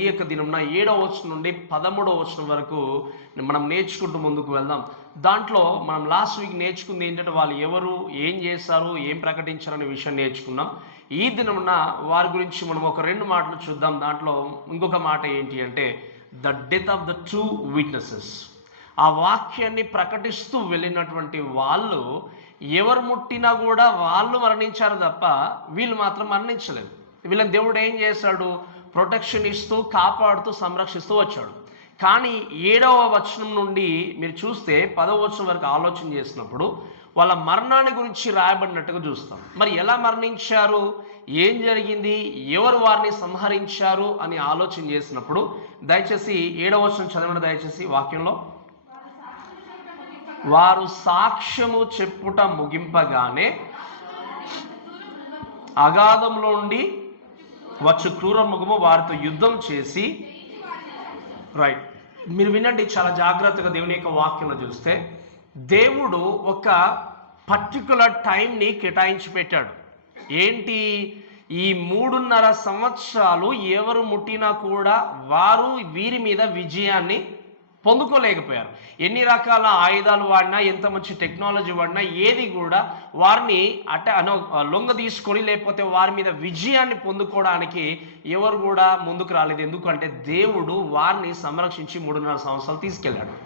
ఈ యొక్క దినం 7వ వచనం నుండి 13వ వచనం వరకు మనం నేర్చుకుంటూ ముందుకు వెళ్దాం. దాంట్లో మనం లాస్ట్ వీక్ నేర్చుకుంది ఏంటంటే వాళ్ళు ఎవరు, ఏం చేశారు, ఏం ప్రకటించారు అనే విషయం నేర్చుకున్నాం. ఈ దినమున వారి గురించి మనం ఒక 2 మాటలు చూద్దాం. దాంట్లో ఇంకొక మాట ఏంటి అంటే the death of the 2 witnesses. ఆ వాక్యాన్ని ప్రకటిస్తూ వెళ్ళినటువంటి వాళ్ళు ఎవరు ముట్టినా కూడా వాళ్ళు మరణించారు తప్ప వీళ్ళు మాత్రం మరణించలేదు. వీళ్ళని దేవుడు ఏం చేశాడు? ప్రొటెక్షన్ ఇస్తూ, కాపాడుతూ, సంరక్షిస్తూ వచ్చాడు. కానీ 7వ వచనం నుండి మీరు చూస్తే 10వ వచనం వరకు ఆలోచన చేసినప్పుడు వాళ్ళ మరణాన్ని గురించి రాయబడినట్టుగా చూస్తాం. మరి ఎలా మరణించారు, ఏం జరిగింది, ఎవరు వారిని సంహరించారు అని ఆలోచన చేసినప్పుడు దయచేసి 7వ వచనం చదవండి. దయచేసి వాక్యంలో వారు సాక్ష్యము చెప్పుట ముగింపగానే అగాధంలో నుండి వచ్చు క్రూర మృగము వారితో యుద్ధం చేసి, రైట్, మీరు వినండి చాలా జాగ్రత్తగా. దేవుని యొక్క వాక్యంలో చూస్తే దేవుడు ఒక పర్టికులర్ టైంని కేటాయించి పెట్టాడు. ఏంటి? ఈ 3.5 సంవత్సరాలు ఎవరు ముట్టినా కూడా వారు వీరి మీద విజయాన్ని పొందుకోలేకపోయారు. ఎన్ని రకాల ఆయుధాలు వాడినా, ఎంత మంచి టెక్నాలజీ వాడినా ఏది కూడా వారిని లొంగ తీసుకొని లేకపోతే వారి మీద విజయాన్ని పొందుకోవడానికి ఎవరు కూడా ముందుకు రాలేదు. ఎందుకంటే దేవుడు వారిని సంరక్షించి 3.5 సంవత్సరాలు తీసుకెళ్ళాడు.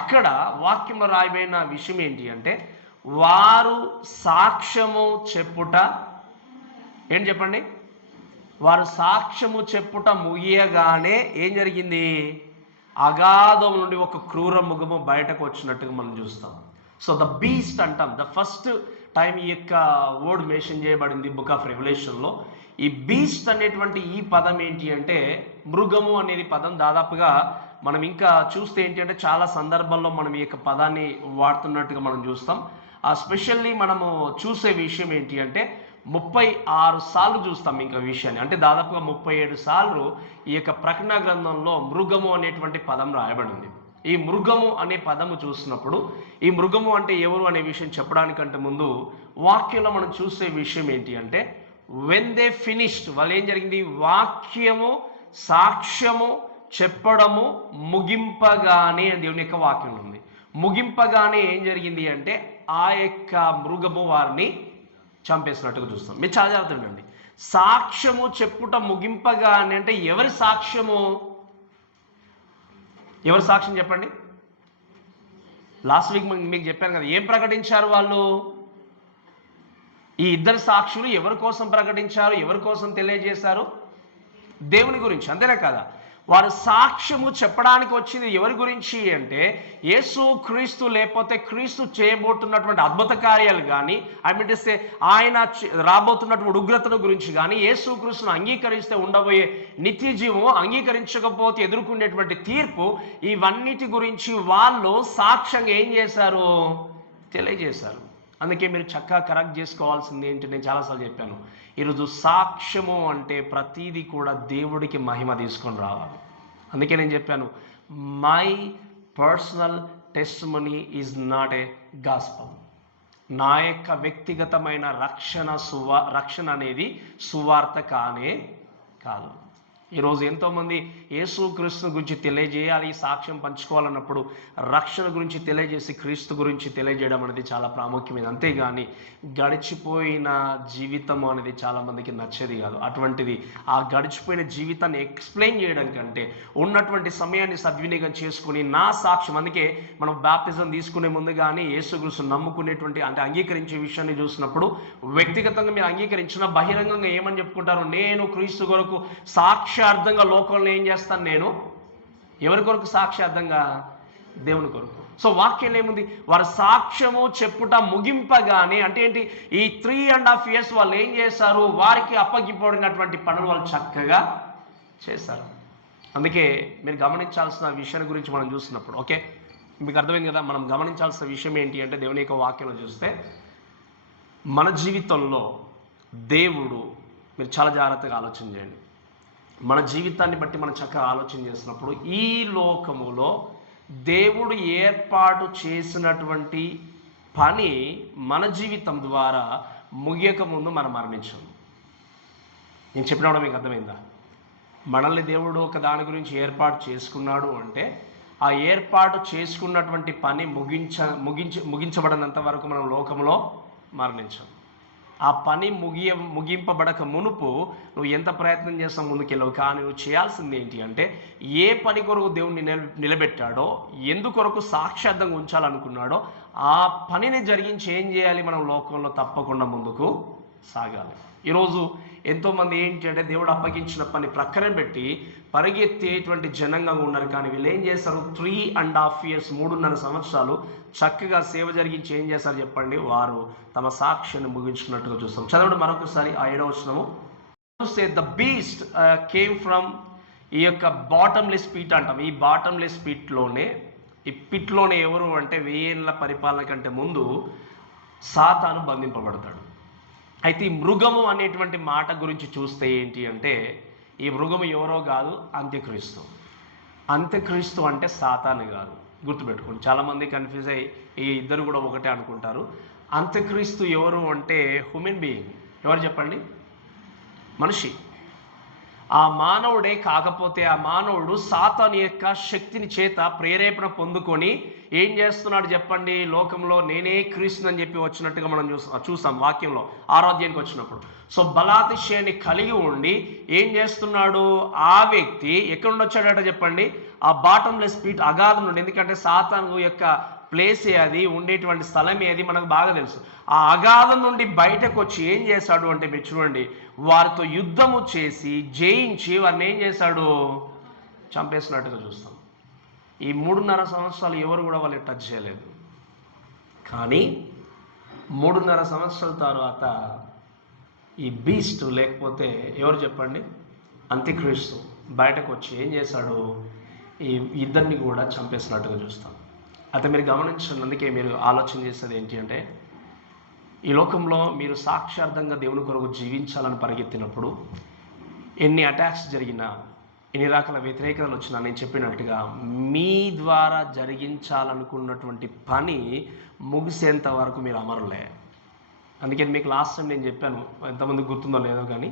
అక్కడ వాక్యంలో రాయబడిన విషయం ఏంటి అంటే వారు సాక్ష్యము చెప్పుట, ఏంటి చెప్పండి? వారు సాక్ష్యము చెప్పుట ముగియగానే ఏం జరిగింది? అగాధం నుండి ఒక క్రూర మృగము బయటకు వచ్చినట్టుగా మనం చూస్తాం. సో ద బీస్ట్ అంటాం. ద ఫస్ట్ టైం ఈ యొక్క వర్డ్ మెన్షన్ చేయబడింది బుక్ ఆఫ్ రెవల్యూషన్లో. ఈ బీస్ట్ అనేటువంటి ఈ పదం ఏంటి అంటే మృగము అనేది పదం దాదాపుగా మనం ఇంకా చూస్తే ఏంటి అంటే చాలా సందర్భాల్లో మనం ఈ యొక్క పదాన్ని వాడుతున్నట్టుగా మనం చూస్తాం. స్పెషల్లీ మనము చూసే విషయం ఏంటి అంటే 36 సార్లు చూస్తాం ఇంకా విషయాన్ని. అంటే దాదాపుగా 37 సార్లు ఈ యొక్క ప్రకటన గ్రంథంలో మృగము అనేటువంటి పదం రాయబడింది. ఈ మృగము అనే పదము చూసినప్పుడు ఈ మృగము అంటే ఎవరు అనే విషయం చెప్పడానికంటే ముందు వాక్యంలో మనం చూసే విషయం ఏంటి అంటే వెన్ దే ఫినిష్డ్, వాళ్ళు ఏం జరిగింది? వాక్యము సాక్ష్యము చెప్పడము ముగింపగానే దేవుని యొక్క వాక్యం ఉంది. ముగింపగానే ఏం జరిగింది అంటే ఆ యొక్క మృగము వారిని చంపేసినట్టుగా చూస్తాం. మీరు చాలా జాగ్రత్తగా ఉండండి. సాక్ష్యము చెప్పుట ముగింపగానే అంటే ఎవరి సాక్ష్యము? ఎవరి సాక్ష్యం చెప్పండి? లాస్ట్ వీక్ మీకు చెప్పాను కదా, ఏం ప్రకటించారు వాళ్ళు? ఈ 2 సాక్షులు ఎవరి కోసం ప్రకటించారు, ఎవరి కోసం తెలియజేశారు? దేవుని గురించి, అంతేనా కదా? వారు సాక్ష్యము చెప్పడానికి వచ్చింది ఎవరి గురించి అంటే యేసు క్రీస్తు లేకపోతే క్రీస్తు చేయబోతున్నటువంటి అద్భుత కార్యాలు కానీ, ఐమిటిస్తే ఆయన రాబోతున్నటువంటి ఉగ్రతను గురించి కానీ, యేసు క్రీస్తును అంగీకరిస్తే ఉండబోయే నిత్య జీవము, అంగీకరించకపోతే ఎదుర్కొనేటువంటి తీర్పు, ఇవన్నిటి గురించి వాళ్ళు సాక్ష్యంగా ఏం చేశారు? తెలియజేశారు. అందుకే మీరు చక్కగా కరెక్ట్ చేసుకోవాల్సింది ఏంటి? నేను చాలాసార్లు చెప్పాను, ఈరోజు సాక్ష్యము అంటే ప్రతీది కూడా దేవుడికి మహిమ తీసుకొని రావాలి. అందుకే నేను చెప్పాను, my personal testimony is not a gospel. నా యొక్క వ్యక్తిగతమైన రక్షణ అనేది సువార్త కానే కాదు. ఈరోజు ఎంతోమంది యేసు క్రీస్తు గురించి తెలియజేయాలి, సాక్ష్యం పంచుకోవాలన్నప్పుడు రక్షణ గురించి తెలియజేసి క్రీస్తు గురించి తెలియజేయడం అనేది చాలా ప్రాముఖ్యమైనది. అంతేగాని గడిచిపోయిన జీవితం అనేది చాలామందికి నచ్చేది కాదు. అటువంటిది ఆ గడిచిపోయిన జీవితాన్ని ఎక్స్ప్లెయిన్ చేయడం కంటే ఉన్నటువంటి సమయాన్ని సద్వినియోగం చేసుకుని నా సాక్ష్యం, అందుకే మనం బాప్తిజం తీసుకునే ముందు కానీ యేసు క్రీస్తు నమ్ముకునేటువంటి అంటే అంగీకరించే విషయాన్ని చూసినప్పుడు వ్యక్తిగతంగా మీరు అంగీకరించిన బహిరంగంగా ఏమని చెప్పుకుంటారు? నేను క్రీస్తు కొరకు సాక్ష్యార్థంగా లోకంలో ఏం చేస్తాను? నేను ఎవరి కొరకు సాక్ష్యార్థంగా? దేవుని కొరకు. సో వాక్యం ఏముంది? వారు సాక్ష్యము చెప్పుట ముగింపగానే అంటే ఏంటి? ఈ 3.5 years వాళ్ళు ఏం చేశారు? వారికి అప్పగింపబడినటువంటి పనులు వాళ్ళు చక్కగా చేశారు. అందుకే మీరు గమనించాల్సిన విషయాన్ని గురించి మనం చూసినప్పుడు, ఓకే, మీకు అర్థమైంది కదా? మనం గమనించాల్సిన విషయం ఏంటి అంటే దేవుని యొక్క వాక్యంలో చూస్తే మన జీవితంలో దేవుడు, మీరు చాలా జాగ్రత్తగా ఆలోచన చేయండి, మన జీవితాన్ని బట్టి మనం చక్కగా ఆలోచన చేసినప్పుడు ఈ లోకములో దేవుడు ఏర్పాటు చేసినటువంటి పని మన జీవితం ద్వారా ముగియక ముందు మనం మరణించాము. నేను చెప్పినప్పుడు మీకు అర్థమైందా? మనల్ని దేవుడు ఒక దాని గురించి ఏర్పాటు చేసుకున్నాడు అంటే ఆ ఏర్పాటు చేసుకున్నటువంటి పని ముగించబడినంత వరకు మనం లోకంలో మరణించాం. ఆ పని ముగింపబడక మునుపు నువ్వు ఎంత ప్రయత్నం చేస్తావు ముందుకెళ్ళవు. కానీ నువ్వు చేయాల్సింది ఏంటి అంటే ఏ పని కొరకు దేవుడిని నిలబెట్టాడో, ఎందుకొరకు సాక్షార్థంగా ఉంచాలనుకున్నాడో ఆ పనిని జరిగించి ఏం చేయాలి, మనం లోకంలో తప్పకుండా ముందుకు సాగాలి. ఈరోజు ఎంతోమంది ఏంటి అంటే దేవుడు అప్పగించిన పని ప్రక్కన పెట్టి పరిగెత్తేటువంటి జనంగా ఉన్నారు. కానీ వీళ్ళు ఏం చేస్తారు, 3.5 years 3.5 సంవత్సరాలు చక్కగా సేవ జరిగించి ఏం చేస్తారు చెప్పండి, వారు తమ సాక్ష్యాన్ని ముగించుకున్నట్టుగా చూస్తాం. చదవండి మరొకసారి ఆ 7వ వచనము. ద బీస్ట్ కేమ్ ఫ్రమ్, ఈ యొక్క బాటమ్లెస్ పిట్ అంటాం. ఈ బాటమ్లెస్ పిట్లోనే ఎవరు అంటే 1000 ఏళ్ల పరిపాలన కంటే ముందు సాతాను బంధింపబడతాడు. అయితే ఈ మృగము అనేటువంటి మాట గురించి చూస్తే ఏంటి అంటే ఈ మృగము ఎవరో కాదు, అంత్యక్రీస్తు. అంత్యక్రీస్తు అంటే సాతాను కాదు, గుర్తుపెట్టుకోండి. చాలామంది కన్ఫ్యూజ్ అయ్యి ఈ ఇద్దరు కూడా ఒకటే అనుకుంటారు. అంత్యక్రీస్తు ఎవరు అంటే హ్యూమన్ బీయింగ్. ఎవరు చెప్పండి, మనిషి. ఆ మానవుడే. కాకపోతే ఆ మానవుడు సాతాను యొక్క శక్తిని చేత ప్రేరేపణ పొందుకొని ఏం చేస్తున్నాడు చెప్పండి, లోకంలో నేనే క్రీస్తుని చెప్పి వచ్చినట్టుగా మనం చూసాం వాక్యంలో ఆరాధ్యానికి వచ్చినప్పుడు. సో బలాతిశయాన్ని కలిగి ఉండి ఏం చేస్తున్నాడు ఆ వ్యక్తి, ఎక్కడి నుండి వచ్చాడట చెప్పండి, ఆ బాటమ్లెస్ పిట్, అగాధం నుండి. ఎందుకంటే సాతాను యొక్క ప్లేస్ అది, ఉండేటువంటి స్థలం ఏది మనకు బాగా తెలుసు. ఆ అగాధం నుండి బయటకు వచ్చి ఏం చేశాడు అంటే మీరు చూడండి, వారితో యుద్ధము చేసి జయించి వారిని ఏం చేశాడు, చంపేసినట్టుగా చూస్తాం. ఈ 3.5 సంవత్సరాలు ఎవరు కూడా వాళ్ళు టచ్ చేయలేదు. కానీ 3.5 సంవత్సరాల తర్వాత ఈ బీస్ట్ లేకపోతే ఎవరు చెప్పండి, అంత్యక్రీస్తు బయటకు వచ్చి ఏం చేశాడు, ఈ ఇద్దరిని కూడా చంపేసినట్టుగా చూస్తాం. అయితే మీరు గమనించండి, అందుకే మీరు ఆలోచన చేసేది ఏంటి అంటే ఈ లోకంలో మీరు సాక్షార్థంగా దేవుని కొరకు జీవించాలని పరిగెత్తినప్పుడు ఎన్ని అటాక్స్ జరిగినా, ఎన్ని రకాల వ్యతిరేకతలు వచ్చినా, నేను చెప్పినట్టుగా మీ ద్వారా జరిగించాలనుకున్నటువంటి పని ముగిసేంత వరకు మీరు అమరులే. అందుకని మీకు లాస్ట్ టైం నేను చెప్పాను, ఎంతమంది గుర్తుందో లేదో కానీ,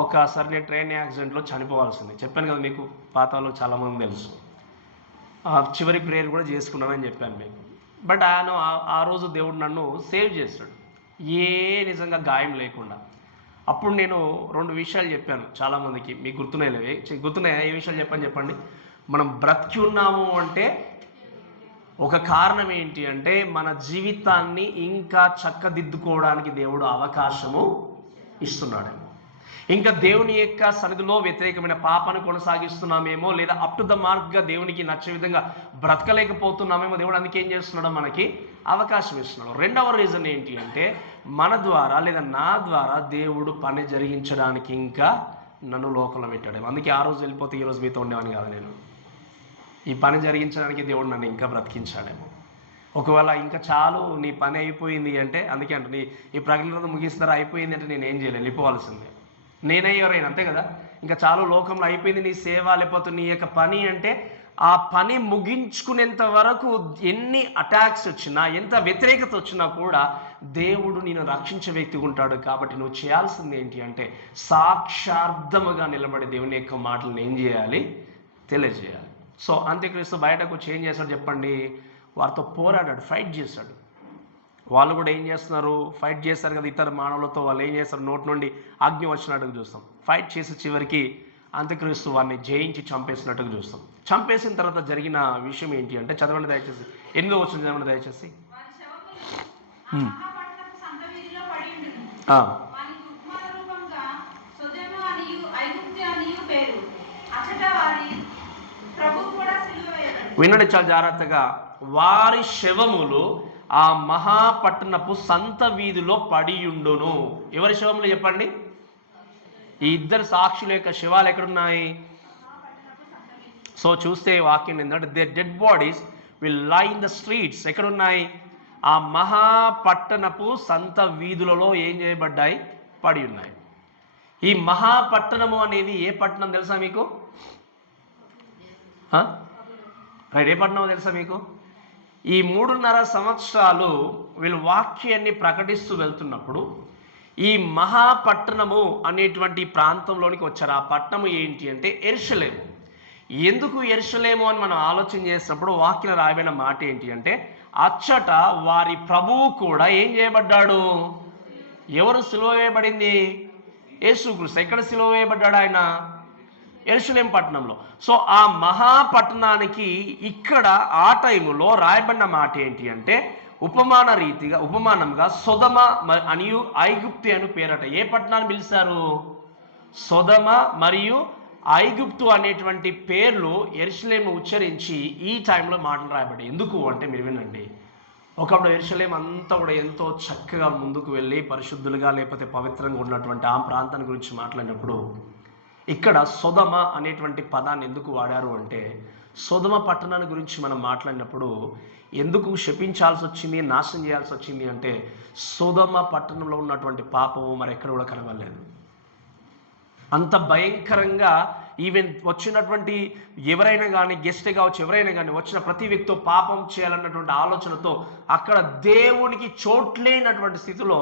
ఒకసారి నేను ట్రైన్ యాక్సిడెంట్లో చనిపోవాల్సింది చెప్పాను కదా మీకు. పాతాలో చాలామంది తెలుసు. చివరి ప్రేయర్ కూడా చేసుకున్నానని చెప్పాను మీకు. బట్ ఆయన ఆ రోజు దేవుడు నన్ను సేవ్ చేశాడు, నిజంగా గాయం లేకుండా. అప్పుడు నేను 2 విషయాలు చెప్పాను చాలామందికి. మీకు గుర్తున్నాయా? ఏ విషయాలు చెప్పండి. మనం బ్రతికి ఉన్నాము అంటే ఒక కారణం ఏంటి అంటే మన జీవితాన్ని ఇంకా చక్కదిద్దుకోవడానికి దేవుడు అవకాశము ఇస్తున్నాడేమో. ఇంకా దేవుని యొక్క సన్నిధిలో వ్యతిరేకమైన పాపాన్ని కొనసాగిస్తున్నామేమో, లేదా అప్ టు ద మార్క్గా దేవునికి నచ్చే విధంగా బ్రతకలేకపోతున్నామేమో. దేవుడు అందుకే ఏం చేస్తున్నాడో మనకి అవకాశం ఇస్తున్నాడు. రెండవ రీజన్ ఏంటి అంటే మన ద్వారా లేదా నా ద్వారా దేవుడు పని జరిగించడానికి ఇంకా నన్ను లోకంలో పెట్టాడు. అందుకే ఆ రోజు వెళ్ళిపోతే ఈరోజు మీతో ఉండేవాని కాదు నేను. ఈ పని జరిగించడానికి దేవుడు నన్ను ఇంకా బ్రతికించాడేమో. ఒకవేళ ఇంకా చాలు నీ పని అయిపోయింది అంటే, అందుకే అంటే ఈ ప్రకటన ముగిస్తారా అయిపోయింది అంటే నేను ఏం చేయలేను, వెళ్ళిపోవాల్సిందే. నేనే ఎవరైనా అంతే కదా. ఇంకా చాలు లోకంలో అయిపోయింది నీ సేవ లేకపోతే నీ యొక్క పని అంటే, ఆ పని ముగించుకునేంత వరకు ఎన్ని అటాక్స్ వచ్చినా, ఎంత వ్యతిరేకత వచ్చినా కూడా దేవుడు నేను రక్షించే వ్యక్తి ఉంటాడు. కాబట్టి నువ్వు చేయాల్సింది ఏంటి అంటే సాక్షార్థముగా నిలబడి దేవుని యొక్క మాటలను ఏం చేయాలి, తెలియజేయాలి. సో అంత్యక్రీస్తు బయటకు వచ్చి ఏం చేశాడు చెప్పండి, వారితో పోరాడాడు, ఫైట్ చేశాడు. వాళ్ళు కూడా ఏం చేస్తున్నారు, ఫైట్ చేస్తారు కదా ఇతర మానవులతో. వాళ్ళు ఏం చేస్తారు, నోటి నుండి అగ్ని వచ్చినట్టుగా చూస్తాం. ఫైట్ చేసి చివరికి అంత్యక్రీస్తు వారిని జయించి చంపేసినట్టుగా చూస్తాం. చంపేసిన తర్వాత జరిగిన విషయం ఏంటి అంటే చదవండి దయచేసి, 8వ వచనం చదవండి దయచేసి. వినండి చాలా జాగ్రత్తగా. వారి శవములు ఆ మహాపట్టణపు సంత వీధిలో పడియుండును. ఎవరి శవములు చెప్పండి, ఈ ఇద్దరు సాక్షుల యొక్క శవాలు ఎక్కడున్నాయి? సో చూస్తే వాక్యం ఏంటంటే దే డెడ్ బాడీస్ విల్ లై ఇన్ ద స్ట్రీట్స్. ఎక్కడున్నాయి? ఆ మహాపట్టణపు సంత వీధులలో ఏం చేయబడ్డాయి, పడి ఉన్నాయి. ఈ మహాపట్టణము అనేది ఏ పట్టణం తెలుసా మీకు? రైట్, ఏ పట్టణమో తెలుసా మీకు? ఈ 3.5 సంవత్సరాలు వీళ్ళు వాక్యాన్ని ప్రకటిస్తూ వెళ్తున్నప్పుడు ఈ మహాపట్టణము అనేటువంటి ప్రాంతంలోనికి వచ్చారు. ఆ పట్టణము ఏంటి అంటే యెరూషలేము. ఎందుకు యెరూషలేము అని మనం ఆలోచన చేసినప్పుడు వాక్యం రాయబడిన మాట ఏంటి అంటే, అచ్చట వారి ప్రభువు కూడా ఏం చేయబడ్డాడు? ఎవరు సిలువ వేయబడింది? యేసుక్రీస్తు. ఎక్కడ సిలువ వేయబడ్డాడు ఆయన? యెరూషలేం పట్టణంలో. సో ఆ మహాపట్టణానికి ఇక్కడ ఆ టైములో రాయబడిన మాట ఏంటి అంటే, ఉపమానంగా సొదమ అనియు ఐగుప్తు అని పేరట. ఏ పట్టణాన్ని పిలిచారు? సొదమ మరియు ఐగుప్తు అనేటువంటి పేర్లు యెరూషలేంను ఉచ్చరించి ఈ టైంలో మాటలు రాయబడ్డాయి. ఎందుకు అంటే మీరు వినండి, ఒకప్పుడు యెరూషలేం అంతా కూడా ఎంతో చక్కగా ముందుకు వెళ్ళి పరిశుద్ధులుగా లేకపోతే పవిత్రంగా ఉన్నటువంటి ఆ ప్రాంతాన్ని గురించి మాట్లాడినప్పుడు ఇక్కడ సొదమ అనేటువంటి పదాన్ని ఎందుకు వాడారు అంటే, సొదమ పట్టణాన్ని గురించి మనం మాట్లాడినప్పుడు ఎందుకు శపించాల్సి వచ్చింది, నాశనం చేయాల్సి వచ్చింది అంటే, సొదమ పట్టణంలో ఉన్నటువంటి పాపము మరి ఎక్కడ కూడా కనబడలేదు. అంత భయంకరంగా ఈవెన్ వచ్చినటువంటి ఎవరైనా కానీ, గెస్ట్ కావచ్చు, ఎవరైనా కానీ వచ్చిన ప్రతి వ్యక్తితో పాపం చేయాలన్నటువంటి ఆలోచనతో అక్కడ దేవునికి చోట్లేనటువంటి స్థితిలో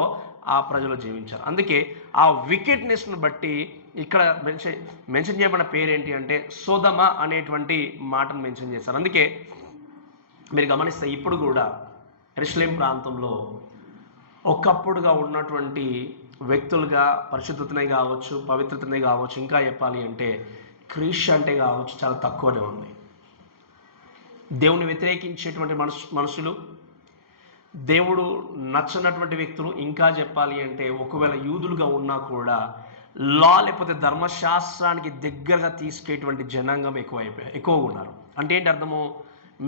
ఆ ప్రజలు జీవించారు. అందుకే ఆ వికెట్నెస్ను బట్టి ఇక్కడ మెన్షన్ చేయబడిన పేరేంటి అంటే సొదమ అనేటువంటి మాటను మెన్షన్ చేశారు. అందుకే మీరు గమనిస్తే ఇప్పుడు కూడా యెరూషలేం ప్రాంతంలో ఒకప్పుడుగా ఉన్నటువంటి వ్యక్తులుగా పరిశుద్ధతనే కావచ్చు, పవిత్రతనే కావచ్చు, ఇంకా చెప్పాలి అంటే క్రీస్తు అంటే కావచ్చు చాలా తక్కువనే ఉంది. దేవుని వ్యతిరేకించేటువంటి మనుషులు, దేవుడు నచ్చనటువంటి వ్యక్తులు, ఇంకా చెప్పాలి అంటే ఒకవేళ యూదులుగా ఉన్నా కూడా లా లేకపోతే ధర్మశాస్త్రానికి దగ్గరగా తీసుకేటువంటి జనాంగం ఎక్కువగా ఉన్నారు. అంటే ఏంటి అర్థము?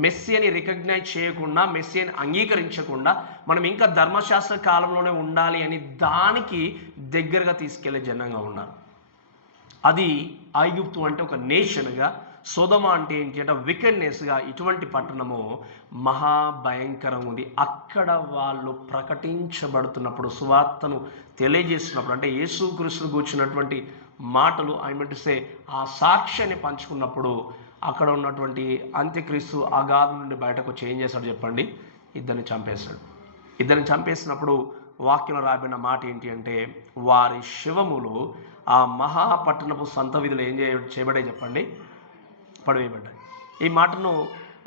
మెస్సీని రికగ్నైజ్ చేయకుండా, మెస్సీని అంగీకరించకుండా మనం ఇంకా ధర్మశాస్త్ర కాలంలోనే ఉండాలి అని దానికి దగ్గరగా తీసుకెళ్లే జనంగా ఉన్నారు. అది ఐగుప్తు అంటే ఒక నేషన్గా, సొదమ అంటే ఏంటి అంటే వికెడ్నెస్గా ఇటువంటి పట్టణము మహాభయంకరంగా ఉంది. అక్కడ వాళ్ళు ప్రకటించబడుతున్నప్పుడు, సువార్తను తెలియజేస్తున్నప్పుడు, అంటే యేసుక్రీస్తును కూర్చున్నటువంటి మాటలు ఆయనసే ఆ సాక్ష్యాన్ని పంచుకున్నప్పుడు అక్కడ ఉన్నటువంటి అంత్యక్రీస్తు అగాధం నుండి బయటకు వచ్చి ఏం చేశాడు చెప్పండి? ఇద్దరిని చంపేశాడు. ఇద్దరిని చంపేసినప్పుడు వాక్యంలో రాబడిన మాట ఏంటి అంటే, వారి శవములు ఆ మహాపట్టణపు సంత వీధులు ఏం చేయబడే చెప్పండి? పడవేయబడ్డాయి. ఈ మాటను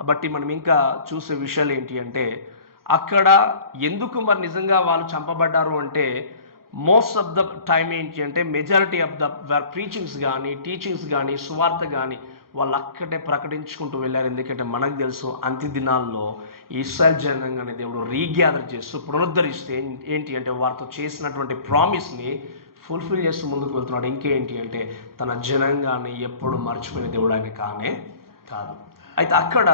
బట్టి మనం ఇంకా చూసే విషయాలు ఏంటి అంటే, అక్కడ ఎందుకు మరి నిజంగా వాళ్ళు చంపబడ్డారు అంటే, మోస్ట్ ఆఫ్ ద టైం ఏంటి అంటే మెజారిటీ ఆఫ్ ద ప్రీచింగ్స్ కానీ, టీచింగ్స్ కానీ, సువార్త కానీ వాళ్ళు అక్కడే ప్రకటించుకుంటూ వెళ్ళారు. ఎందుకంటే మనకు తెలుసు అంత్య దినాల్లో ఇశ్రాయేల్ జనాంగాన్ని దేవుడు రీగ్యాదర్ చేస్తూ పునరుద్ధరిస్తే ఏంటి అంటే వారితో చేసినటువంటి ప్రామిస్ని ఫుల్ఫిల్ చేస్తూ ముందుకు వెళ్తున్నాడు. ఇంకేంటి అంటే తన జనాంగాన్ని ఎప్పుడు మర్చిపోయిన దేవుడు ఆయన కానే కాదు. అయితే అక్కడ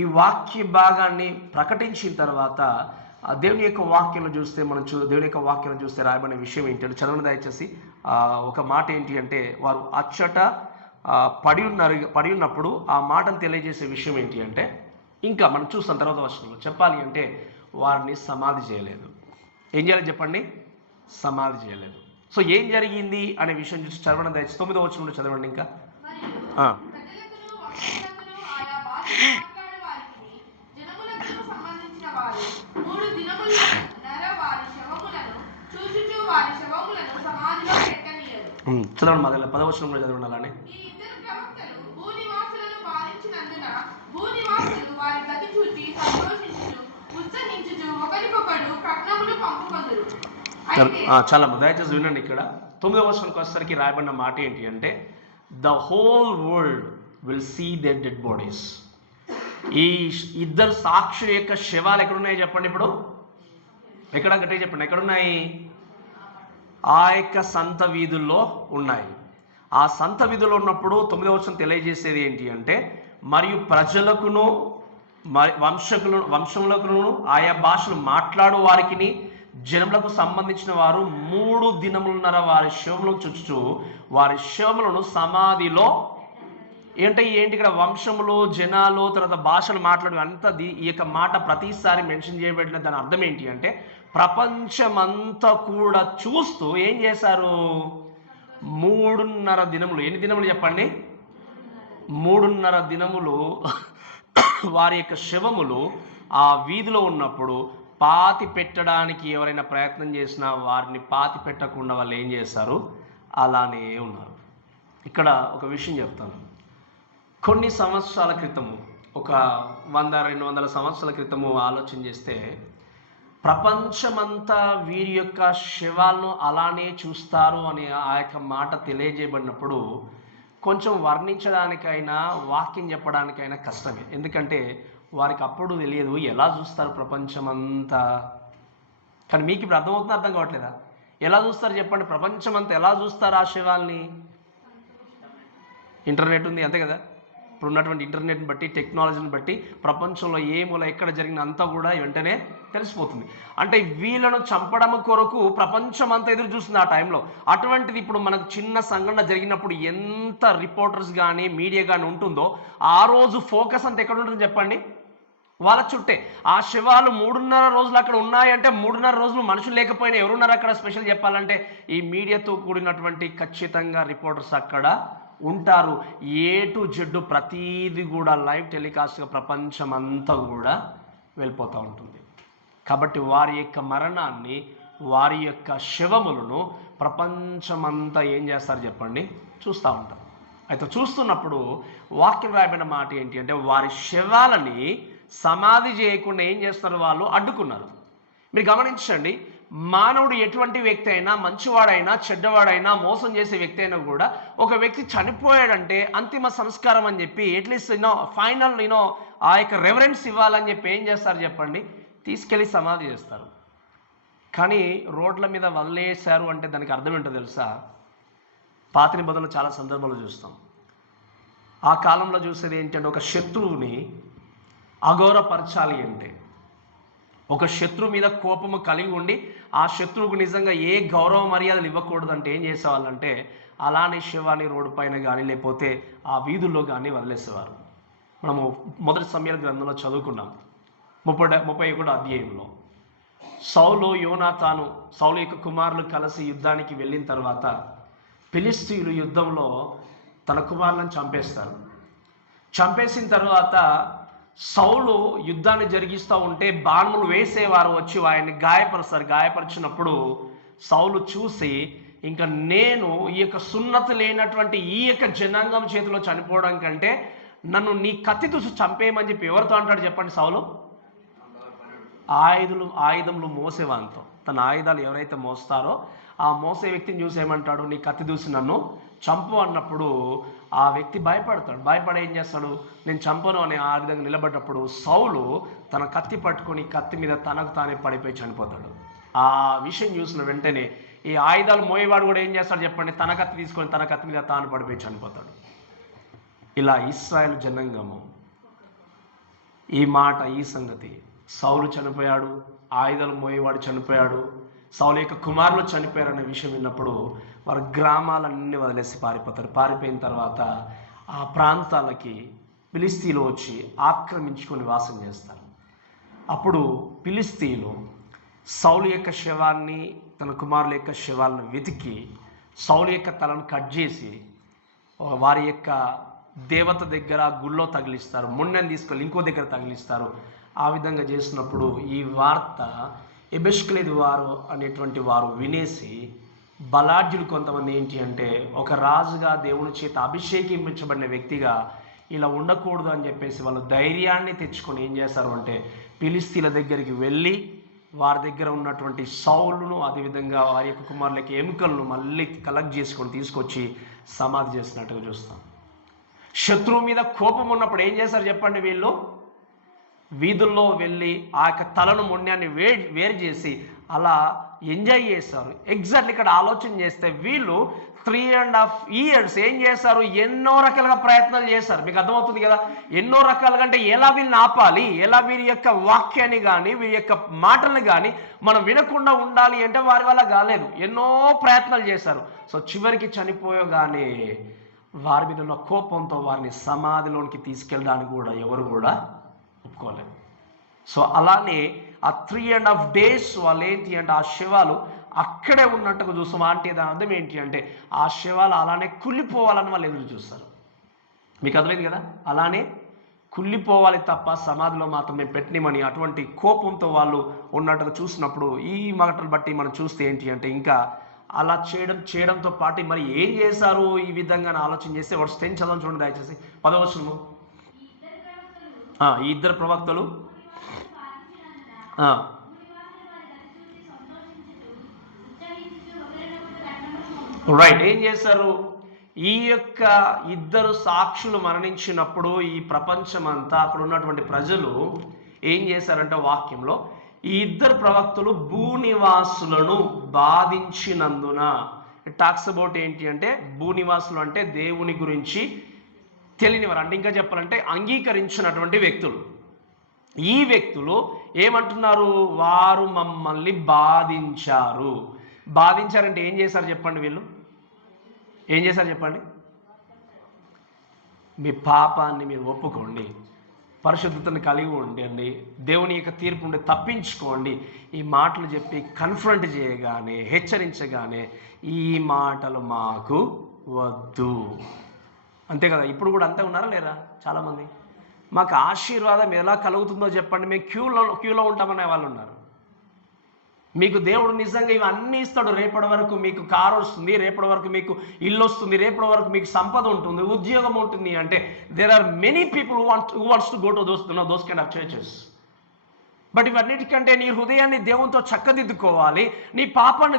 ఈ వాక్య భాగాన్ని ప్రకటించిన తర్వాత దేవుని యొక్క వాక్యాలను చూస్తే దేవుని యొక్క వాక్యాలను చూస్తే రాయబడిన విషయం ఏంటి అంటే, చదవని దయచేసి ఒక మాట ఏంటి అంటే, వారు అచ్చట పడి ఉన్నప్పుడు ఆ మాటను తెలియజేసే విషయం ఏంటి అంటే, ఇంకా మనం చూస్తాం తర్వాత వచనంలో చెప్పాలి అంటే వారిని సమాధి చేయలేదు. ఏం చేయాలి చెప్పండి? సమాధి చేయలేదు. సో ఏం జరిగింది అనే విషయం చూసి చదవడం దయచేసి 9వ వచనంలో చదవండి. ఇంకా చదవండి మొదల 10వ వచనంలో చదవండి. అలానే చాలా దయచేసి వినండి. ఇక్కడ 9వ వచనానికి వచ్చేసరికి రాయబడిన మాట ఏంటి అంటే, the whole world will see their dead bodies. ఈ ఇద్దరు సాక్షుల యొక్క శవాలు ఎక్కడున్నాయి చెప్పండి? ఇప్పుడు ఎక్కడ గట్టిగా చెప్పండి, ఎక్కడున్నాయి? ఆ యొక్క సంత వీధుల్లో ఉన్నాయి. ఆ సంత వీధుల్లో ఉన్నప్పుడు 9వ వచనం తెలియజేసేది ఏంటి అంటే, మరియు ప్రజలకును వంశములకును ఆయా భాషలు మాట్లాడు వారికి జనములకు సంబంధించిన వారు 3 దినములున్నర వారి శవములను చుచ్చు వారి శవములను సమాధిలో ఏంటి ఇక్కడ వంశములు, జనాలు, తర్వాత భాషలు మాట్లాడు అంతా ఈ యొక్క మాట ప్రతిసారి మెన్షన్ చేయబడిన దాని అర్థం ఏంటి అంటే, ప్రపంచమంతా కూడా చూస్తూ ఏం చేశారు? 3.5 దినములు. ఎన్ని దినములు చెప్పండి? 3.5 దినములు వారి యొక్క శవములు ఆ వీధిలో ఉన్నప్పుడు పాతి పెట్టడానికి ఎవరైనా ప్రయత్నం చేసినా వారిని పాతి పెట్టకుండా వాళ్ళు ఏం చేస్తారు, అలానే ఉన్నారు. ఇక్కడ ఒక విషయం చెప్తాను. కొన్ని సంవత్సరాల క్రితము, ఒక 100-200 సంవత్సరాల క్రితము ఆలోచన చేస్తే ప్రపంచమంతా వీరి యొక్క శవాలను అలానే చూస్తారు అనే ఆ యొక్క మాట తెలియజేయబడినప్పుడు కొంచెం వర్ణించడానికైనా వాక్యం చెప్పడానికైనా కష్టమే. ఎందుకంటే వారికి అప్పుడు తెలియదు ఎలా చూస్తారు ప్రపంచమంతా. కానీ మీకు ఇప్పుడు అర్థమవుతుందో అర్థం కావట్లేదా? ఎలా చూస్తారు చెప్పండి, ప్రపంచమంతా ఎలా చూస్తారు ఆ శవాల్ని? ఇంటర్నెట్ ఉంది అంతే కదా. ఇప్పుడు ఉన్నటువంటి ఇంటర్నెట్ని బట్టి, టెక్నాలజీని బట్టి ప్రపంచంలో ఏ మూల ఎక్కడ జరిగిన అంతా కూడా వెంటనే తెలిసిపోతుంది. అంటే వీళ్ళను చంపడం కొరకు ప్రపంచం అంతా ఎదురు చూస్తుంది ఆ టైంలో. అటువంటిది ఇప్పుడు మనకు చిన్న సంఘటన జరిగినప్పుడు ఎంత రిపోర్టర్స్ కానీ మీడియా కానీ ఉంటుందో ఆ రోజు ఫోకస్ అంతా ఎక్కడ ఉంటుంది చెప్పండి, వాళ్ళ చుట్టే. ఆ శవాలు 3.5 రోజులు అక్కడ ఉన్నాయంటే 3.5 రోజులు మనుషులు లేకపోయినా ఎవరున్నారు అక్కడ? స్పెషల్ చెప్పాలంటే ఈ మీడియాతో కూడినటువంటి ఖచ్చితంగా రిపోర్టర్స్ అక్కడ ఉంటారు. ఏ టు జెడ్ ప్రతీది కూడా లైవ్ టెలికాస్ట్గా ప్రపంచం అంతా కూడా వెళ్ళిపోతూ ఉంటుంది. కాబట్టి వారి యొక్క మరణాన్ని, వారి యొక్క శవములను ప్రపంచమంతా ఏం చేస్తారు చెప్పండి, చూస్తూ ఉంటారు. అయితే చూస్తున్నప్పుడు వాక్యం రాయబడిన మాట ఏంటి అంటే వారి శవాలని సమాధి చేయకుండా ఏం చేస్తున్నారు, వాళ్ళు అడ్డుకున్నారు. మీరు గమనించండి, మానవుడు ఎటువంటి వ్యక్తి అయినా, మంచివాడైనా చెడ్డవాడైనా, మోసం చేసే వ్యక్తి అయినా కూడా ఒక వ్యక్తి చనిపోయాడంటే అంతిమ సంస్కారం అని చెప్పి అట్లీస్ట్ ఫైనల్ ఆ యొక్క రెవరెన్స్ ఇవ్వాలని చెప్పి ఏం చేస్తారు చెప్పండి, తీసుకెళ్ళి సమాధి చేస్తారు. కానీ రోడ్ల మీద వదిలేశారు అంటే దానికి అర్థం ఏంటో తెలుసా? పాత నిబంధనలు చాలా సందర్భాలు చూస్తాం. ఆ కాలంలో చూసేది ఏంటంటే ఒక శత్రువుని అగౌరవపరచాలి అంటే, ఒక శత్రువు మీద కోపము కలిగి ఉండి ఆ శత్రువుకు నిజంగా ఏ గౌరవ మర్యాదలు ఇవ్వకూడదు అంటే ఏం చేసేవాళ్ళంటే అలానే శవాన్ని రోడ్డు పైన కానీ లేకపోతే ఆ వీధుల్లో కానీ వదిలేసేవారు. మనము మొదటి సమయాల గ్రంథంలో చదువుకున్నాం 31వ అధ్యాయంలో. సౌలు యోనాతాను, సౌలు యొక్క కుమారులు కలిసి యుద్ధానికి వెళ్ళిన తర్వాత ఫిలిష్తీయులు యుద్ధంలో తన కుమారులను చంపేస్తారు. చంపేసిన తర్వాత సౌలు యుద్ధాన్ని జరిగిస్తూ ఉంటే బాణములు వేసేవారు వచ్చి ఆయన్ని గాయపరుస్తారు. గాయపరిచినప్పుడు సౌలు చూసి ఇంకా నేను ఈ యొక్క సున్నతి లేనటువంటి ఈ యొక్క జనాంగం చేతిలో చనిపోవడం కంటే నన్ను నీ కత్తి చూసి చంపేయమని చెప్పి ఎవరితో అంటాడు చెప్పండి? సౌలు ఆయుధములు మోసేవాంతో. తన ఆయుధాలు ఎవరైతే మోస్తారో ఆ మోసే వ్యక్తిని చూసి ఏమంటాడు, నీ కత్తి చూసి నన్ను చంపు అన్నప్పుడు ఆ వ్యక్తి భయపడతాడు. భయపడి ఏం చేస్తాడు, నేను చంపను అని ఆ విధంగా నిలబడ్డప్పుడు సౌలు తన కత్తి పట్టుకొని కత్తి మీద తనకు తానే పడిపోయి చనిపోతాడు. ఆ విషయం చూసిన వెంటనే ఈ ఆయుధాలు మోయేవాడు కూడా ఏం చేస్తాడు చెప్పండి, తన కత్తి తీసుకొని తన కత్తి మీద తాను పడిపోయి చనిపోతాడు. ఇలా ఇశ్రాయేలు జనాంగము ఈ మాట, ఈ సంగతి, సౌలు చనిపోయాడు, ఆయుధాలు మోయేవాడు చనిపోయాడు, సౌలు యొక్క కుమారులు చనిపోయారనే విషయం విన్నప్పుడు వారు గ్రామాలన్నీ వదిలేసి పారిపోతారు. పారిపోయిన తర్వాత ఆ ప్రాంతాలకి ఫిలిష్తీయులు వచ్చి ఆక్రమించుకొని వాసం చేస్తారు. అప్పుడు ఫిలిష్తీయులు సౌలు యొక్క శవాన్ని, తన కుమారుల యొక్క శవాలను వెతికి సౌలు యొక్క తలను కట్ చేసి వారి యొక్క దేవత దగ్గర గుళ్ళో తగిలిస్తారు. మొండని తీసుకెళ్ళి ఇంకో దగ్గర తగిలిస్తారు. ఆ విధంగా చేసినప్పుడు ఈ వార్త ఎబెష్కలేదు వారు అనేటువంటి వారు వినేసి బలాఢ్యులు కొంతమంది ఏంటి అంటే ఒక రాజుగా దేవుని చేత అభిషేకించబడిన వ్యక్తిగా ఇలా ఉండకూడదు అని చెప్పేసి వాళ్ళు ధైర్యాన్ని తెచ్చుకొని ఏం చేస్తారు అంటే ఫిలిష్తీయుల దగ్గరికి వెళ్ళి వారి దగ్గర ఉన్నటువంటి సౌలును, అదేవిధంగా వారి యొక్క కుమారులకి ఎముకలను మళ్ళీ కలెక్ట్ చేసుకొని తీసుకొచ్చి సమాధి చేసినట్టుగా చూస్తాం. శత్రువు మీద కోపం ఉన్నప్పుడు ఏం చేస్తారు చెప్పండి, వీళ్ళు వీధుల్లో వెళ్ళి ఆ యొక్క తలను మొండాన్ని వేరు చేసి అలా ఎంజాయ్ చేస్తారు. ఎగ్జాక్ట్లీ ఇక్కడ ఆలోచన చేస్తే వీళ్ళు 3.5 years ఏం చేస్తారు, ఎన్నో రకాలుగా ప్రయత్నాలు చేస్తారు. మీకు అర్థమవుతుంది కదా, ఎన్నో రకాలుగా అంటే ఎలా వీళ్ళని ఆపాలి, ఎలా వీరి యొక్క వాక్యాన్ని కానీ వీరి యొక్క మాటలను కానీ మనం వినకుండా ఉండాలి అంటే వారి వల్ల కాలేదు. ఎన్నో ప్రయత్నాలు చేశారు. సో చివరికి చనిపోయగానే వారి మీద ఉన్న కోపంతో వారిని సమాధిలోనికి తీసుకెళ్ళడానికి కూడా ఎవరు కూడా ఒప్పుకోలేదు. సో అలానే ఆ 3.5 days వాళ్ళు ఏంటి అంటే ఆ శవాలు అక్కడే ఉన్నట్టుగా చూస్తాం. అంటే దాని అర్థం ఏంటి అంటే ఆ శవాలు అలానే కుళ్ళిపోవాలని వాళ్ళు ఎదురు చూస్తారు. మీకు అర్థమైంది కదా, అలానే కుళ్ళిపోవాలి తప్ప సమాధిలో మాత్రమే పెట్టినమని అటువంటి కోపంతో వాళ్ళు ఉన్నట్టుగా చూసినప్పుడు ఈ మాటలు బట్టి మనం చూస్తే ఏంటి అంటే ఇంకా అలా చేయడంతో పాటు మరి ఏం చేశారు ఈ విధంగా ఆలోచన చేస్తే వాడు స్టెన్ చదవని చూడండి దయచేసి 10వ వచనము. ఈ ఇద్దరు ప్రవక్తలు రైట్ ఏం చేశారు? ఈ యొక్క ఇద్దరు సాక్షులు మరణించినప్పుడు ఈ ప్రపంచమంతా అక్కడ ఉన్నటువంటి ప్రజలు ఏం చేశారంటే వాక్యంలో ఈ ఇద్దరు ప్రవక్తలు భూనివాసులను బాధించినందున, టాక్స్ అబౌట్ ఏంటి అంటే భూనివాసులు అంటే దేవుని గురించి తెలియనివారు, అంటే ఇంకా చెప్పాలంటే అంగీకరించినటువంటి వ్యక్తులు. ఈ వ్యక్తులు ఏమంటున్నారు? వారు మమ్మల్ని బాధించారు. బాధించారంటే ఏం చేశారు చెప్పండి? వీళ్ళు ఏం చేశారు చెప్పండి? మీ పాపాన్ని మీరు ఒప్పుకోండి, పరిశుద్ధతను కలిగి ఉండండి, దేవుని యొక్క తీర్పు నుండి తప్పించుకోండి. ఈ మాటలు చెప్పి కన్ఫ్రంట్ చేయగానే, హెచ్చరించగానే ఈ మాటలు మాకు వద్దు. అంతే కదా? ఇప్పుడు కూడా అంతే ఉన్నారా లేరా? చాలామంది మాకు ఆశీర్వాదం ఎలా కలుగుతుందో చెప్పండి, మేము క్యూలో ఉంటామనే వాళ్ళు ఉన్నారు. మీకు దేవుడు నిజంగా ఇవన్నీ ఇస్తాడు. రేపటి వరకు మీకు కారు వస్తుంది, రేపటి వరకు మీకు ఇల్లు వస్తుంది, రేపటి వరకు మీకు సంపద ఉంటుంది, ఉద్యోగం ఉంటుంది అంటే there are many people who wants to go to those kind of churches. But ఇవన్నిటికంటే నీ హృదయాన్ని దేవునితో చక్కదిద్దుకోవాలి, నీ పాపాన్ని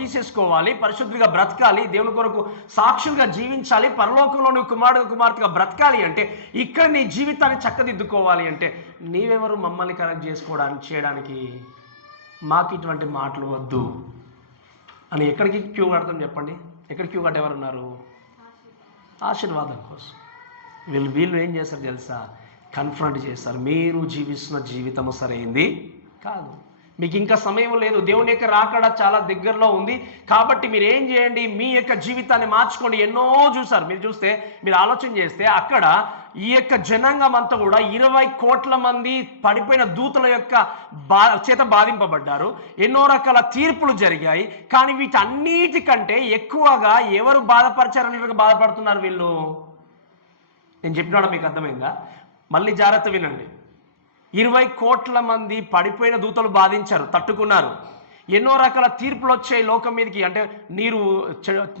తీసేసుకోవాలి, పరిశుద్ధిగా బ్రతకాలి, దేవుని కొరకు సాక్షులుగా జీవించాలి, పరలోకంలో నువ్వు కుమార్తెగా బ్రతకాలి అంటే, ఇక్కడ నీ జీవితాన్ని చక్కదిద్దుకోవాలి అంటే నీవెవరు మమ్మల్ని కరెక్ట్ చేయడానికి? మాకు ఇటువంటి మాటలు వద్దు అని ఎక్కడికి క్యూ కడతాం చెప్పండి? ఎక్కడ క్యూ కట్టేవారు ఉన్నారు? ఆశీర్వాదం కోసం. వీళ్ళు ఏం చేస్తారు తెలుసా? కన్ఫ్రంట్ చేస్తారు. మీరు జీవిస్తున్న జీవితము సరైంది కాదు, మీకు ఇంకా సమయం లేదు, దేవుని యొక్క రాకడ చాలా దగ్గరలో ఉంది, కాబట్టి మీరు ఏం చేయండి? మీ యొక్క జీవితాన్ని మార్చుకోండి. ఎన్నో చూసారు. మీరు చూస్తే, మీరు ఆలోచన చేస్తే అక్కడ ఈ యొక్క జనాంగం అంతా కూడా 20 కోట్ల మంది పడిపోయిన దూతల యొక్క చేత బాధింపబడ్డారు. ఎన్నో రకాల తీర్పులు జరిగాయి. కానీ వీటన్నిటికంటే ఎక్కువగా ఎవరు బాధపరిచారని బాధపడుతున్నారు వీళ్ళు? నేను చెప్పినాడు మీకు అర్థమైందా? మళ్ళీ జాగ్రత్త వినండి. 20 కోట్ల మంది పడిపోయిన దూతలు బాధించారు, తట్టుకున్నారు. ఎన్నో రకాల తీర్పులు వచ్చాయి లోకం మీదకి. అంటే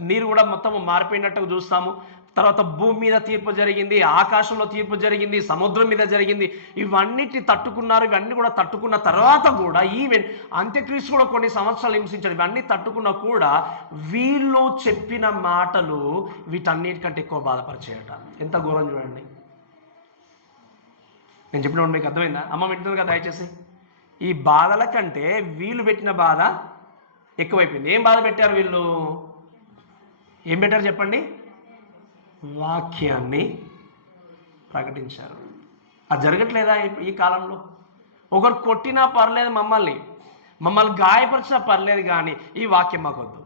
నీరు కూడా మొత్తం మారిపోయినట్టుగా చూస్తాము. తర్వాత భూమి మీద తీర్పు జరిగింది, ఆకాశంలో తీర్పు జరిగింది, సముద్రం మీద జరిగింది. ఇవన్నిటిని తట్టుకున్నారు. ఇవన్నీ కూడా తట్టుకున్న తర్వాత కూడా ఈవెన్ అంత్యక్రీస్తు కూడా కొన్ని సంవత్సరాలు హింసించారు. ఇవన్నీ తట్టుకున్నా కూడా వీళ్ళు చెప్పిన మాటలు వీటన్నిటికంటే ఎక్కువ బాధపరిచేయట. ఎంత ఘోరం చూడండి. నేను చెప్పిన మీకు అర్థమైందా? అమ్మ వింటుంది కదా దయచేసి. ఈ బాధల కంటే వీళ్ళు పెట్టిన బాధ ఎక్కువైపోయింది. ఏం బాధ పెట్టారు వీళ్ళు? ఏం పెట్టారు చెప్పండి? వాక్యాన్ని ప్రకటించారు. అది జరగట్లేదా ఈ కాలంలో? ఒకరు కొట్టినా పర్లేదు, మమ్మల్ని గాయపరిచినా పర్లేదు, కానీ ఈ వాక్యం మాకొద్దు.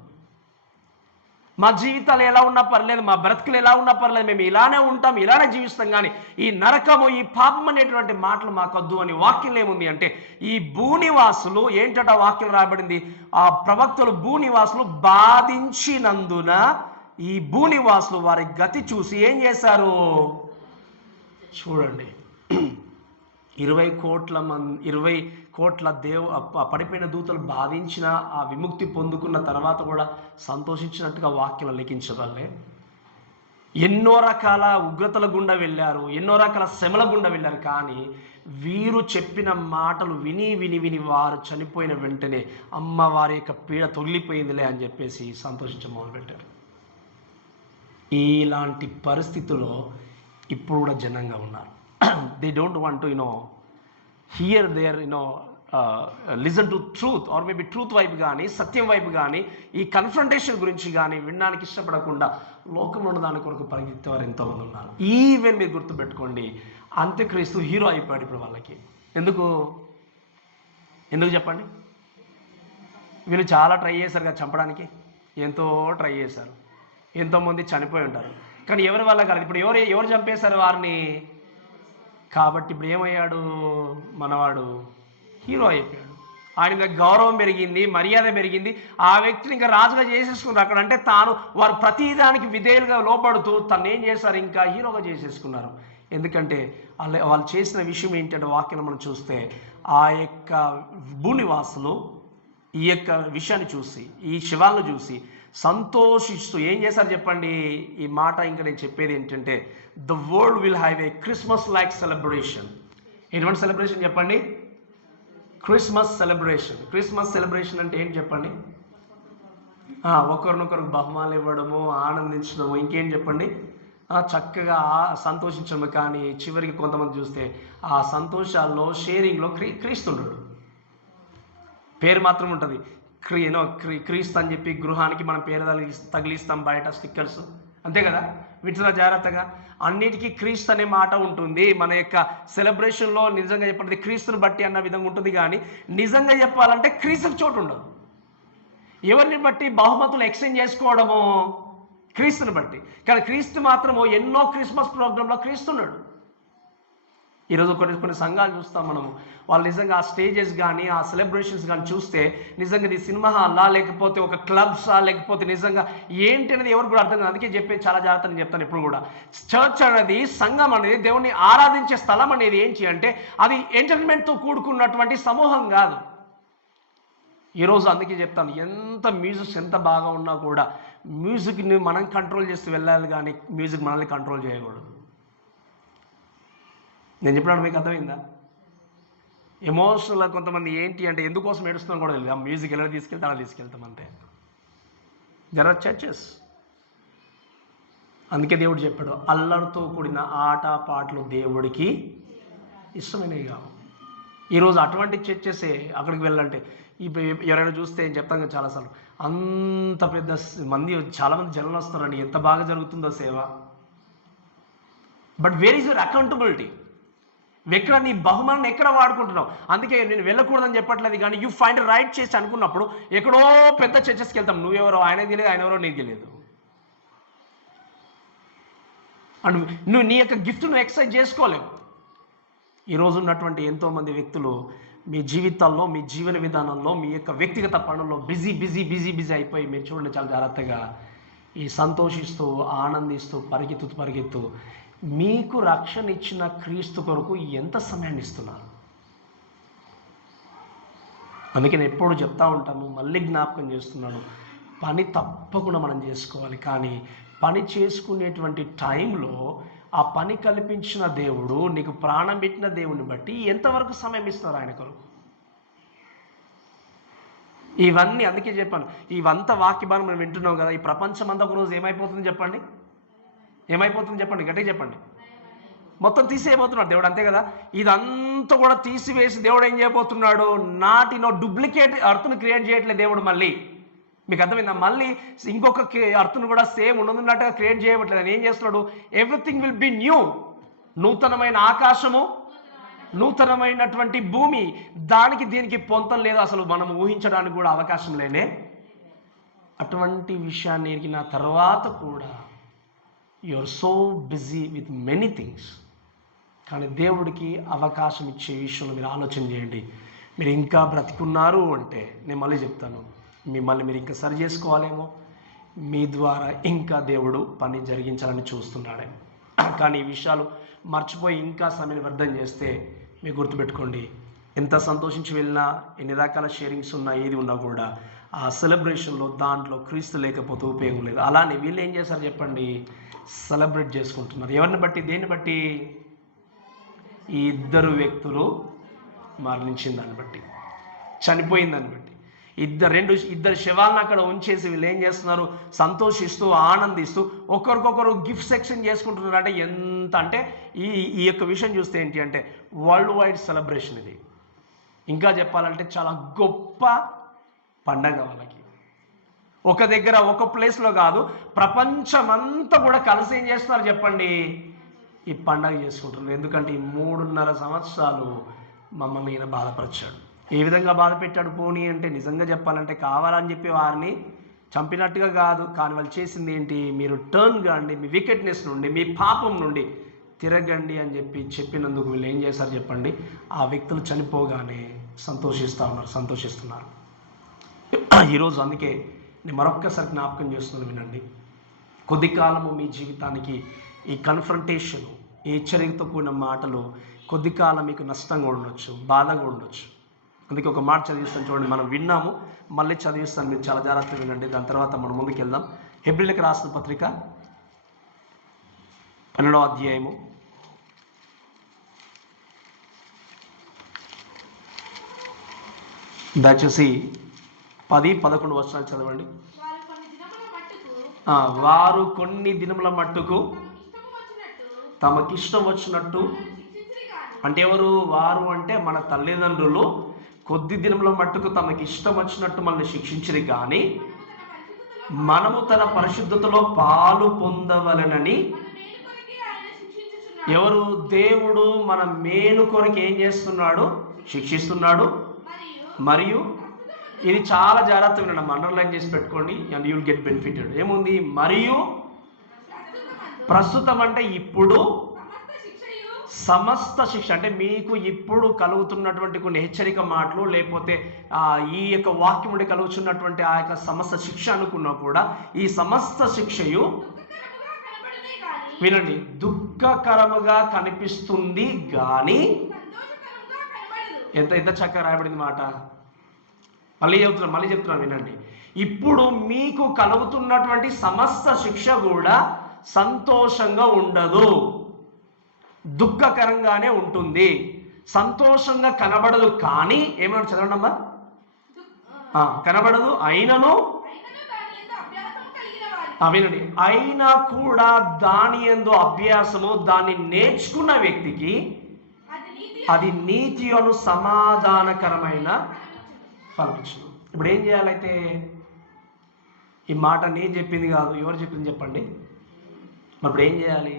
మా జీవితాలు ఎలా ఉన్నా పర్లేదు, మా బ్రతుకులు ఎలా ఉన్నా పర్లేదు, మేము ఇలానే ఉంటాం, ఇలానే జీవిస్తాం, కానీ ఈ నరకము, ఈ పాపం అనేటువంటి మాటలు మాకొద్దు అని వాక్యం ఏముంది అంటే, ఈ భూనివాసులు ఏంటట వాక్యం రాబడింది? ఆ ప్రవక్తలు భూనివాసులు బాధించినందున ఈ భూనివాసులు వారి గతి చూసి ఏం చేశారు చూడండి. 20 కోట్ల పడిపోయిన దూతలు బాధించిన ఆ విముక్తి పొందుకున్న తర్వాత కూడా సంతోషించినట్టుగా వాక్యం లిఖించగలే. ఎన్నో రకాల ఉగ్రతల గుండా వెళ్ళారు, ఎన్నో రకాల శ్రమల గుండా వెళ్ళారు, కానీ వీరు చెప్పిన మాటలు విని వారు చనిపోయిన వెంటనే అమ్మ వారి యొక్క పీడ తొలిపోయిందిలే అని చెప్పేసి సంతోషించ మొదలుపెట్టారు. ఇలాంటి పరిస్థితుల్లో ఇప్పుడు కూడా జనంగా ఉన్నారు. They don't want to hear their listen to truth, or maybe truth వైపు కానీ, సత్యం వైపు కానీ, ఈ కన్ఫ్రంటేషన్ గురించి కానీ వినడానికి ఇష్టపడకుండా లోకంలో ఉన్న దాని కొరకు పరిగెత్తేవారు ఎంతోమంది ఉన్నారు. ఈవెన్ మీరు గుర్తుపెట్టుకోండి, అంత్యక్రీస్తు హీరో అయిపోయాడు ఇప్పుడు వాళ్ళకి. ఎందుకు చెప్పండి? వీళ్ళు చాలా ట్రై చేశారు కదా చంపడానికి, ఎంతో ట్రై చేశారు, ఎంతోమంది చనిపోయి ఉంటారు, కానీ ఎవరి వల్ల కాదు. ఇప్పుడు ఎవరు చంపేశారు వారిని? కాబట్టి ఇప్పుడు ఏమయ్యాడు? మనవాడు హీరో అయిపోయాడు. ఆయన మీద గౌరవం పెరిగింది, మర్యాద పెరిగింది. ఆ వ్యక్తిని ఇంకా రాజుగా చేసేసుకున్నారు అక్కడ. అంటే తాను వారు ప్రతిదానికి విధేయులుగా లోపడుతూ తను ఏం చేశారు, ఇంకా హీరోగా చేసేసుకున్నారు. ఎందుకంటే వాళ్ళు చేసిన విషయం ఏంటంటే వాక్యం మనం చూస్తే ఆ యొక్క భూనివాసులు ఈ యొక్క విషయాన్ని చూసి, ఈ శివాలను చూసి సంతోషిస్తూ ఏం చేశారు చెప్పండి. ఈ మాట ఇంకా నేను చెప్పేది ఏంటంటే the world will have a Christmas like celebration. ఎటువంటి సెలబ్రేషన్ చెప్పండి? Christmas celebration. క్రిస్మస్ సెలబ్రేషన్ అంటే ఏంటి చెప్పండి? ఒకరినొకరికి బహుమానాలు ఇవ్వడము, ఆనందించడము, ఇంకేం చెప్పండి, చక్కగా సంతోషించడము. కానీ చివరికి కొంతమంది చూస్తే ఆ సంతోషాల్లో షేరింగ్లో క్రీస్తుండడు. పేరు మాత్రం ఉంటుంది, క్రీస్తు అని చెప్పి గృహానికి మనం పేరు తగిలిస్తాం బయట స్టిక్కర్స్, అంతే కదా. వింటున్నా జాగ్రత్తగా. అన్నిటికీ క్రీస్తు అనే మాట ఉంటుంది. మన యొక్క సెలబ్రేషన్లో నిజంగా చెప్పండి క్రీస్తుని బట్టి అన్న విధంగా ఉంటుంది. కానీ నిజంగా చెప్పాలంటే క్రీస్తుకి చోటు ఉండదు. ఎవరిని బట్టి? బహుమతులు ఎక్స్చేంజ్ చేసుకోవడము క్రీస్తుని బట్టి. కానీ క్రీస్తు మాత్రము ఎన్నో క్రిస్మస్ ప్రోగ్రాంలో క్రీస్తున్నాడు. ఈరోజు కొన్ని సంఘాలు చూస్తాం మనము, వాళ్ళు నిజంగా ఆ స్టేజెస్ కానీ ఆ సెలబ్రేషన్స్ కానీ చూస్తే నిజంగా ఇది సినిమా హాల్లా, లేకపోతే ఒక క్లబ్సా, లేకపోతే నిజంగా ఏంటి అనేది ఎవరు కూడా అర్థం కాదు. అందుకే చెప్పేది చాలా జాగ్రత్తగా నేను చెప్తాను ఎప్పుడు కూడా. చర్చ్ అనేది, సంఘం అనేది, దేవుణ్ణి ఆరాధించే స్థలం అనేది ఏంటి అంటే అది ఎంటర్టైన్మెంట్తో కూడుకున్నటువంటి సమూహం కాదు. ఈరోజు అందుకే చెప్తాను, ఎంత మ్యూజిక్ ఎంత బాగా ఉన్నా కూడా మ్యూజిక్ని మనం కంట్రోల్ చేస్తూ వెళ్ళాలి, కానీ మ్యూజిక్ మనల్ని కంట్రోల్ చేయకూడదు. నేను చెప్పినప్పుడు మీకు అర్థమైందా? ఎమోషనల్ కొంతమంది ఏంటి అంటే ఎందుకోసం ఏడుస్తున్నాం కూడా తెలియదు. ఆ మ్యూజిక్ ఎలా తీసుకెళ్తే అలా తీసుకెళ్తాం అంతే. There are churches. అందుకే దేవుడు చెప్పాడు, అల్లరితో కూడిన ఆట పాటలు దేవుడికి ఇష్టమైనవి కావు. ఈరోజు అటువంటి చర్చెసే అక్కడికి వెళ్ళాలంటే ఎవరైనా చూస్తే ఏం చెప్తాం కదా చాలాసార్లు, అంత పెద్ద మంది చాలామంది జనాలు వస్తారండి, ఎంత బాగా జరుగుతుందో సేవ. But where is your accountability? ఎక్కడ నీ బహుమానాన్ని ఎక్కడ వాడుకుంటున్నావు? అందుకే నేను వెళ్ళకూడదని చెప్పట్లేదు, కానీ యూ ఫైండ్ రైట్ చేసి అనుకున్నప్పుడు ఎక్కడో పెద్ద చర్చెస్కి వెళ్తాం. నువ్వెవరో ఆయనకు తెలియదు, ఆయన ఎవరో నీకు తెలియదు. అండ్ నువ్వు నీ యొక్క గిఫ్ట్ నువ్వు ఎక్సర్సైజ్ చేసుకోలేవు. ఈరోజు ఉన్నటువంటి ఎంతోమంది వ్యక్తులు మీ జీవితాల్లో, మీ జీవన విధానంలో, మీ యొక్క వ్యక్తిగత పనుల్లో బిజీ బిజీ బిజీ బిజీ అయిపోయి మీరు చూడండి చాలా జాగ్రత్తగా ఈ సంతోషిస్తూ ఆనందిస్తూ పరిగెత్తు మీకు రక్షణ ఇచ్చిన క్రీస్తు కొరకు ఎంత సమయాన్ని ఇస్తున్నారు? అందుకే నేను ఎప్పుడు చెప్తా ఉంటాను, మళ్ళీ జ్ఞాపకం చేస్తున్నాను, పని తప్పకుండా మనం చేసుకోవాలి. కానీ పని చేసుకునేటువంటి టైంలో ఆ పని కల్పించిన దేవుడు, నీకు ప్రాణం పెట్టిన దేవుని బట్టి ఎంతవరకు సమయం ఇస్తున్నారు ఆయన కొరకు? ఇవన్నీ అందుకే చెప్పాను, ఇవంతా వాక్యభారం మనం వింటున్నాం కదా. ఈ ప్రపంచం అంతా ఒకరోజు ఏమైపోతుంది చెప్పండి? ఏమైపోతుంది చెప్పండి, గట్టిగా చెప్పండి. మొత్తం తీసేయబోతున్నాడు దేవుడు, అంతే కదా. ఇదంతా కూడా తీసివేసి దేవుడు ఏం చేయబోతున్నాడు? డూప్లికేట్ అర్త్ను క్రియేట్ చేయట్లేదు దేవుడు. మళ్ళీ మీకు అర్థమైందా? మళ్ళీ ఇంకొక అర్త్ను కూడా సేమ్ ఉన్నట్టుగా క్రియేట్ చేయబట్లేదు. అని ఏం చేస్తున్నాడు? Everything will be new. నూతనమైన ఆకాశము, నూతనమైనటువంటి భూమి, దానికి దీనికి పొంతం లేదు, అసలు మనం ఊహించడానికి కూడా అవకాశం లేనే. అటువంటి విషయాన్ని ఎరిగిన తర్వాత కూడా you are so busy with many things. కానీ దేవుడికి అవకాశం ఇచ్చే విషయంలో మీరు ఆలోచన చేయండి. మీరు ఇంకా బ్రతికున్నారు అంటే నేను మళ్ళీ చెప్తాను, మిమ్మల్ని మీరు ఇంకా సరి చేసుకోవాలేమో, మీ ద్వారా ఇంకా దేవుడు పని జరిగించాలని చూస్తున్నాడేమో. కానీ ఈ విషయాలు మర్చిపోయి ఇంకా సమయాన్ని వ్యర్థం చేస్తే మీరు గుర్తుపెట్టుకోండి, ఎంత సంతోషించి వెళ్ళినా, ఎన్ని రకాల షేరింగ్స్ ఉన్నా, ఏది ఉన్నా కూడా ఆ సెలబ్రేషన్లో దాంట్లో క్రీస్తు లేకపోతే ఉపయోగం లేదు. అలానే వీళ్ళు ఏం చేశారు చెప్పండి? సెలబ్రేట్ చేసుకుంటున్నారు. ఎవరిని బట్టి? దేన్ని బట్టి? ఈ ఇద్దరు వ్యక్తులు మరణించిన దాన్ని బట్టి, చనిపోయిన దాన్ని బట్టి. ఇద్దరు శవాలను అక్కడ ఉంచేసి వీళ్ళు ఏం చేస్తున్నారు? సంతోషిస్తూ ఆనందిస్తూ ఒకరికొకరు గిఫ్ట్ సెక్షన్ చేసుకుంటున్నారు. అంటే ఎంత అంటే ఈ యొక్క విషయం చూస్తే ఏంటి అంటే వరల్డ్ వైడ్ సెలబ్రేషన్ ఇది. ఇంకా చెప్పాలంటే చాలా గొప్ప పండగ వాళ్ళకి. ఒక దగ్గర ఒక ప్లేస్లో కాదు, ప్రపంచమంతా కూడా కలిసి ఏం చేస్తున్నారు చెప్పండి? ఈ పండగ చేసుకుంటున్నారు. ఎందుకంటే ఈ 3.5 సంవత్సరాలు మమ్మల్ని ఈయన బాధపరిచాడు. ఏ విధంగా బాధ పెట్టాడు పోనీ అంటే, నిజంగా చెప్పాలంటే కావాలని చెప్పి వారిని చంపినట్టుగా కాదు. కానీ వాళ్ళు చేసింది ఏంటి? మీరు టర్న్ కాండి, మీ వికెట్నెస్ నుండి, మీ పాపం నుండి తిరగండి అని చెప్పినందుకు వీళ్ళు ఏం చేశారు చెప్పండి? ఆ వ్యక్తులు చనిపోగానే సంతోషిస్తున్నారు. ఈరోజు అందుకే నేను మరొక్కసారి జ్ఞాపకం చేస్తున్నాను, వినండి. కొద్ది కాలము మీ జీవితానికి ఈ కన్ఫ్రంటేషన్, ఈ హెచ్చరికతో కూడిన మాటలు కొద్ది కాలం మీకు నష్టంగా ఉండొచ్చు, బాధగా ఉండొచ్చు. అందుకే ఒక మాట చదివిస్తాను చూడండి. మనం విన్నాము, మళ్ళీ చదివిస్తాను, మీరు చాలా జాగ్రత్తగా వినండి. దాని తర్వాత మనం ముందుకు వెళ్దాం. హెబ్రీయులకు రాసిన పత్రిక 12వ అధ్యాయము 10-11 వచనాలు చదవండి. వారు కొన్ని దినముల మట్టుకు తమకిష్టం వచ్చినట్టు, అంటే ఎవరు వారు అంటే మన తల్లిదండ్రులు కొద్ది దినముల మట్టుకు తమకి ఇష్టం వచ్చినట్టు మనల్ని శిక్షించిరి, కానీ మనము తన పరిశుద్ధతలో పాలు పొందవలనని. ఎవరు? దేవుడు మన మేలు కొరకు ఏం చేస్తున్నాడు? శిక్షిస్తున్నాడు. మరియు ఇది చాలా జాగ్రత్తగా వినండి, అండర్లైన్ చేసి పెట్టుకోండి, and you will get benefited. ఏముంది? మరియు ప్రస్తుతం అంటే ఇప్పుడు, సమస్త శిక్ష అంటే మీకు ఇప్పుడు కలుగుతున్నటువంటి కొన్ని హెచ్చరిక మాటలు, లేకపోతే ఈ యొక్క వాక్యం నుండి కలుగుతున్నటువంటి ఆ యొక్క సమస్త శిక్ష అనుకున్నా కూడా, ఈ సమస్త శిక్షయు వినండి దుఃఖకరముగా కనిపిస్తుంది కానీ ఎంత చక్కగా రాయబడింది మాట. మళ్ళీ చెప్తున్నాను వినండి. ఇప్పుడు మీకు కలుగుతున్నటువంటి సమస్త శిక్ష కూడా సంతోషంగా ఉండదు, దుఃఖకరంగానే ఉంటుంది, సంతోషంగా కనబడదు. కానీ ఏమన్నా చదవండి అమ్మా. కనబడదు, అయినను వినండి, అయినా కూడా దాని యందు అభ్యాసము, దాన్ని నేర్చుకున్న వ్యక్తికి అది నీతి అను సమాధానకరమైన ఫలమిచ్చును. ఇప్పుడు ఏం చేయాలైతే? ఈ మాట నేను చెప్పింది కాదు, ఎవరు చెప్పింది చెప్పండి. మరి ఇప్పుడు ఏం చేయాలి?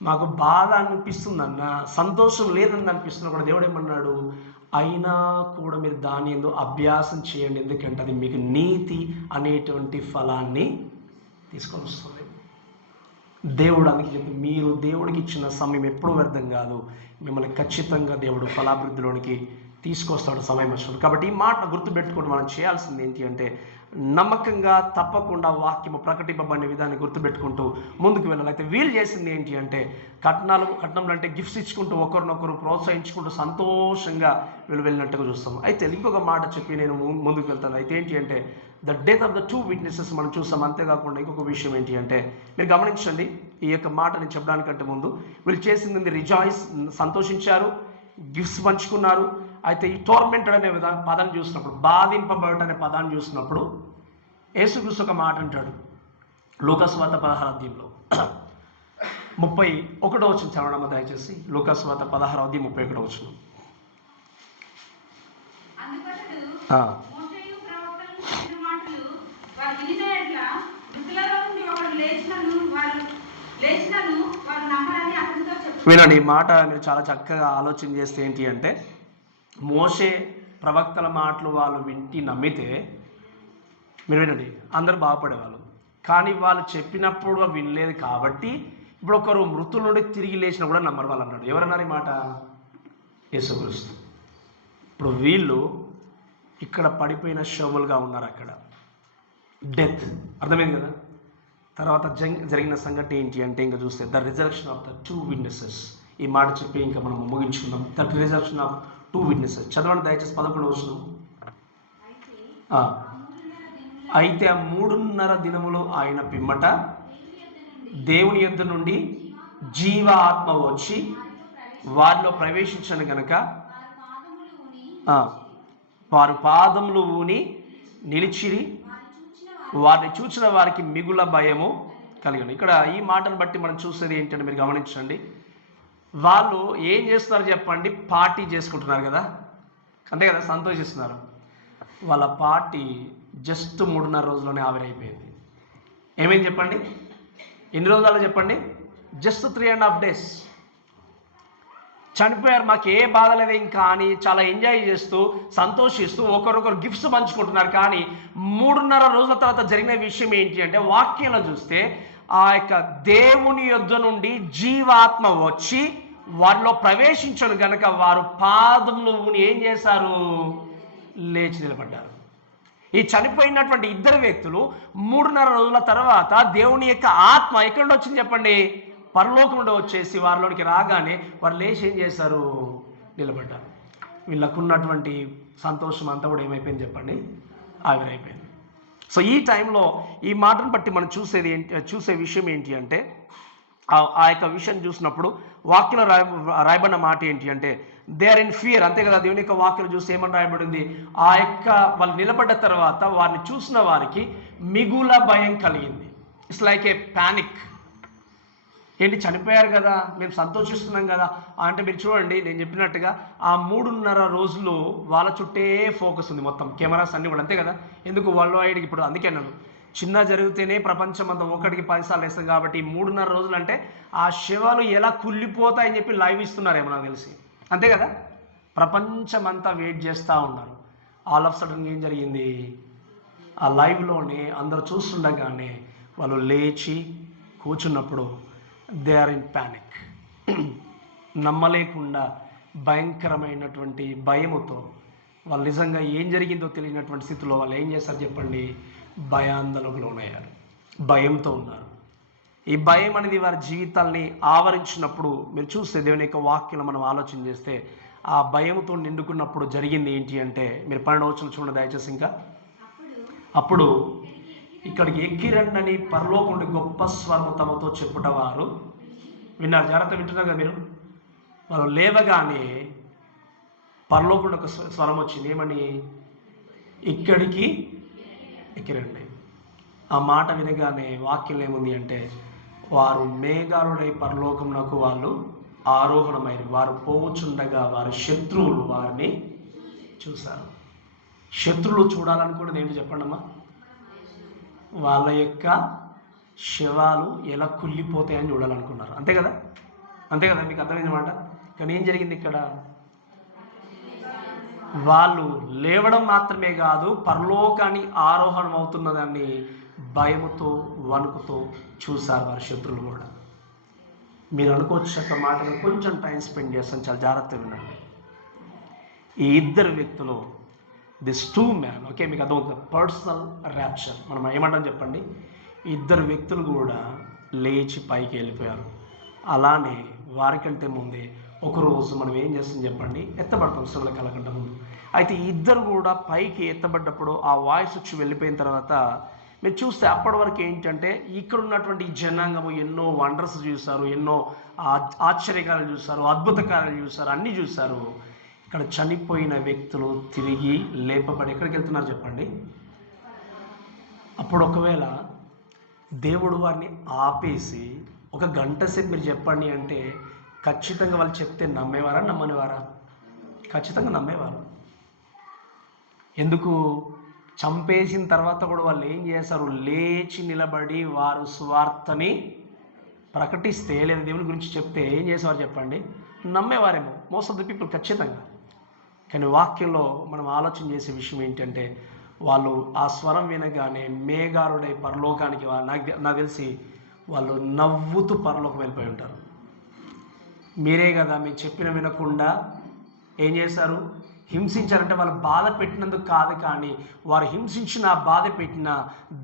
మాకు బాధ అనిపిస్తుందన్న, సంతోషం లేదని అనిపిస్తున్నా కూడా దేవుడు ఏమన్నాడు? అయినా కూడా మీరు దాని యందు అభ్యాసం చేయండి, ఎందుకంటే అది మీకు నీతి అనేటువంటి ఫలాన్ని తీసుకొని వస్తుంది. దేవుడు అందుకే చెప్పి, మీరు దేవుడికి ఇచ్చిన సమయం ఎప్పుడు వ్యర్థం కాదు, మిమ్మల్ని ఖచ్చితంగా దేవుడు ఫలాభివృద్ధిలోనికి తీసుకొస్తాడు సమయం వచ్చినప్పుడు. కాబట్టి ఈ మాట గుర్తుపెట్టుకుని మనం చేయాల్సింది ఏంటి అంటే, నమ్మకంగా తప్పకుండా వాక్యము ప్రకటింపబడిన విధాన్ని గుర్తుపెట్టుకుంటూ ముందుకు వెళ్ళాలి. అయితే వీళ్ళు చేసింది ఏంటి అంటే, కట్నంలో అంటే గిఫ్ట్స్ ఇచ్చుకుంటూ ఒకరినొకరు ప్రోత్సహించుకుంటూ సంతోషంగా వీళ్ళు వెళ్ళినట్టుగా చూస్తాం. అయితే ఇంకొక మాట చెప్పి నేను ముందుకు వెళ్తాను. అయితే ఏంటి అంటే, the death of the 2 witnesses మనం చూస్తాం. అంతేకాకుండా ఇంకొక విషయం ఏంటి అంటే, మీరు గమనించండి, ఈ యొక్క మాట నేను చెప్పడానికంటే ముందు వీళ్ళు చేసింది రిజాయిస్, సంతోషించారు, గిఫ్ట్స్ పంచుకున్నారు. అయితే ఈ టోర్మెంటెడ్ అనే పదాన్ని చూసినప్పుడు, బాధింపబడట అనే పదాన్ని చూసినప్పుడు యేసుక్రీస్తు ఒక మాట అంటాడు. లూకాసు వార్త 16వ అధ్యాయంలో 31వ వచనం చదవడం దయచేసి. లూకాసు వార్త 16వ అధ్యాయం 31వ వచనం. వినండి, ఈ మాట మీరు చాలా చక్కగా ఆలోచన చేస్తే ఏంటి అంటే, మోషే ప్రవక్తల మాటలు వాళ్ళు వింటి నమ్మితే, మీరు వినండి, అందరూ బాగుపడేవాళ్ళు. కానీ వాళ్ళు చెప్పినప్పుడు వినలేదు కాబట్టి ఇప్పుడు ఒకరు మృతుల నుండి తిరిగి లేచినా కూడా నమ్మరు వాళ్ళు అన్నాడు. ఎవరన్నారు ఈ మాట? యేసుక్రీస్తు. ఇప్పుడు వీళ్ళు ఇక్కడ పడిపోయిన శవములుగా ఉన్నారు, అక్కడ డెత్, అర్థమైంది కదా. తర్వాత జరిగిన సంఘటన ఏంటి అంటే, ఇంకా చూస్తే the reservation of the 2 witnesses. ఈ మాట చెప్పి ఇంకా మనం ముగించుకుందాం. The reservation of 2 witnesses. చదవండి దయచేసి 11వ వచనం. అయితే ఆ 3.5 దినములు ఆయన పిమ్మట దేవుని యొద్ద నుండి జీవ ఆత్మ వచ్చి వారిలో ప్రవేశించను గనక వారు పాదములు ఊని నిలిచిరి, వారిని చూసిన వారికి మిగుల భయము కలిగిన. ఇక్కడ ఈ మాటను బట్టి మనం చూసేది ఏంటంటే, మీరు గమనించండి, వాళ్ళు ఏం చేస్తున్నారు చెప్పండి? పార్టీ చేసుకుంటున్నారు కదా, అంతే కదా, సంతోషిస్తున్నారు. వాళ్ళ పార్టీ జస్ట్ 3.5 రోజుల్లోనే ఆవిరైపోయింది. ఏమేమి చెప్పండి? ఎన్ని రోజులు చెప్పండి? జస్ట్ 3.5 days చనిపోయారు. మాకు ఏ బాధ లేదు ఇంకా అని చాలా ఎంజాయ్ చేస్తూ సంతోషిస్తూ ఒకరొకరు గిఫ్ట్స్ పంచుకుంటున్నారు. కానీ 3.5 రోజుల తర్వాత జరిగిన విషయం ఏంటి అంటే, వాక్యంలో చూస్తే ఆ యొక్క దేవుని యొద్ద నుండి జీవాత్మ వచ్చి వారిలో ప్రవేశించను గనక వారు పాదములను ఏం చేశారు? లేచి నిలబడ్డారు. ఈ చనిపోయినటువంటి ఇద్దరు వ్యక్తులు 3.5 రోజుల తర్వాత దేవుని యొక్క ఆత్మ ఎక్కడ నుండి వచ్చింది చెప్పండి? పరలోకం నుండి వచ్చేసి వారిలోనికి రాగానే వారు లేచి ఏం చేశారు? నిలబడ్డారు. వీళ్ళకు ఉన్నటువంటి సంతోషం అంతా కూడా ఏమైపోయింది చెప్పండి? ఆవిరైపోయింది. సో ఈ టైంలో ఈ మాటను బట్టి మనం చూసే విషయం ఏంటి అంటే, ఆ యొక్క విషయం చూసినప్పుడు వాక్యంలో రాయబడిన మాట ఏంటి అంటే, దే ఆర్ ఇన్ ఫియర్. అంతే కదా, దేవుని యొక్క వాక్యం చూసి ఏమని రాయబడింది? ఆ యొక్క వాళ్ళు నిలబడ్డ తర్వాత వారిని చూసిన వారికి మిగుల భయం కలిగింది. It's like A panic. ఏంటి, చనిపోయారు కదా, మేము సంతోషిస్తున్నాం కదా అంటే, మీరు చూడండి నేను చెప్పినట్టుగా ఆ 3.5 రోజులు వాళ్ళ చుట్టే ఫోకస్ ఉంది, మొత్తం కెమెరాస్ అన్నీ కూడా. అంతే కదా, ఎందుకు వరల్డ్ వైడ్కి ఇప్పుడు అందుకే అన్నాను, చిన్న జరిగితేనే ప్రపంచం అంతా 1కి 10 సార్లు వేస్తాం కాబట్టి 3.5 రోజులు అంటే ఆ శవాలు ఎలా కుళ్ళిపోతాయని చెప్పి లైవ్ ఇస్తున్నారేమో నాకు తెలిసి. అంతే కదా, ప్రపంచం అంతా వెయిట్ చేస్తూ ఉన్నారు. ఆల్ ఆఫ్ సడన్ ఏం జరిగింది? ఆ లైవ్లోనే అందరూ చూస్తుండగానే వాళ్ళు లేచి కూర్చున్నప్పుడు దే ఆర్ ఇన్ ప్యానిక్. నమ్మలేకుండా భయంకరమైనటువంటి భయముతో వాళ్ళు నిజంగా ఏం జరిగిందో తెలియనటువంటి స్థితిలో వాళ్ళు ఏం చేస్తారు చెప్పండి? భయాందోళనకు లోనయ్యారు, భయంతో ఉన్నారు. ఈ భయం అనేది వారి జీవితాల్ని ఆవరించినప్పుడు మీరు చూస్తే దేవుని యొక్క వాక్యంలో మనం ఆలోచన చేస్తే ఆ భయంతో నిండుకున్నప్పుడు జరిగింది ఏంటి అంటే, మీరు 12వ వచనం చూడండి దయచేసి. ఇంకా అప్పుడు ఇక్కడికి ఎక్కిరండని పరలోకం నుండి గొప్ప స్వరము తమతో చెప్పుట వారు విన్నారు. జాగ్రత్త వింటున్నారు కదా మీరు? వాళ్ళు లేవగానే పరలోకం నుండి ఒక స్వరం వచ్చింది. ఏమని? ఇక్కడికి ఎక్కిరండి. ఆ మాట వినగానే వాక్యం ఏముంది అంటే, వారు మేఘారుడై పరలోకమునకు వాళ్ళు ఆరోహణమైరు. వారు పోవుచుండగా వారి శత్రువులు వారిని చూశారు. శత్రువులు చూడాలనుకోవడం ఏంటి చెప్పండి అమ్మా? వాళ్ళ యొక్క శవాలు ఎలా కుళ్ళిపోతాయని చూడాలనుకున్నారు. అంతే కదా, అంతే కదా, మీకు అర్థమైందన్నమాట. కానీ ఏం జరిగింది ఇక్కడ? వాళ్ళు లేవడం మాత్రమే కాదు, పరలోకాన్ని ఆరోహణం అవుతున్నదాన్ని భయముతో వణుకుతో చూశారు వారి శత్రువులు కూడా. మీరు అనుకోవచ్చు ఒక మాటగా కొంచెం టైం స్పెండ్ చేస్తాను, చాలా జాగ్రత్తగా వినండి. ఈ ఇద్దరు వ్యక్తులు, దిస్ 2 men, ఓకే, మీకు అర్థమవుతుంది, పర్సనల్ ర్యాప్చర్. మనం ఏమంటాం చెప్పండి? ఇద్దరు వ్యక్తులు కూడా లేచి పైకి వెళ్ళిపోయారు. అలానే వారికంటే ముందే ఒకరోజు మనం ఏం చేస్తాం చెప్పండి? ఎత్తబడతాం శ్రమల కలకంటే ముందు. అయితే ఇద్దరు కూడా పైకి ఎత్తబడ్డప్పుడు ఆ వాయిస్ వచ్చి వెళ్ళిపోయిన తర్వాత మీరు చూస్తే అప్పటి వరకు ఏంటంటే, ఇక్కడ ఉన్నటువంటి జనాంగము ఎన్నో వండర్స్ చూశారు, ఎన్నో ఆశ్చర్యకాలు చూశారు, అద్భుత కార్యాలు చూశారు, అన్నీ చూశారు. ఇక్కడ చనిపోయిన వ్యక్తులు తిరిగి లేపబడి ఎక్కడికి వెళ్తున్నారు చెప్పండి? అప్పుడు ఒకవేళ దేవుడు వారిని ఆపేసి 1 గంట సేపు మీరు చెప్పండి అంటే ఖచ్చితంగా వాళ్ళు చెప్తే నమ్మేవారా నమ్మనివారా? ఖచ్చితంగా నమ్మేవారు. ఎందుకు? చంపేసిన తర్వాత కూడా వాళ్ళు ఏం చేశారు? లేచి నిలబడి వారు సువార్తని ప్రకటిస్తే, లేదా దేవుని గురించి చెప్తే ఏం చేసేవారు చెప్పండి? నమ్మేవారేమో మోస్ట్ ఆఫ్ ది పీపుల్ ఖచ్చితంగా. కానీ వాక్యంలో మనం ఆలోచన చేసే విషయం ఏంటంటే, వాళ్ళు ఆ స్వరం వినగానే మేఘారుడై పరలోకానికి, నాకు తెలిసి వాళ్ళు నవ్వుతూ పరలోకం వెళ్ళిపోయి ఉంటారు. మీరే కదా మీరు చెప్పిన వినకుండా ఏం చేశారు? హింసించారంటే వాళ్ళు బాధ పెట్టినందుకు కాదు, కానీ వారు హింసించిన బాధ పెట్టిన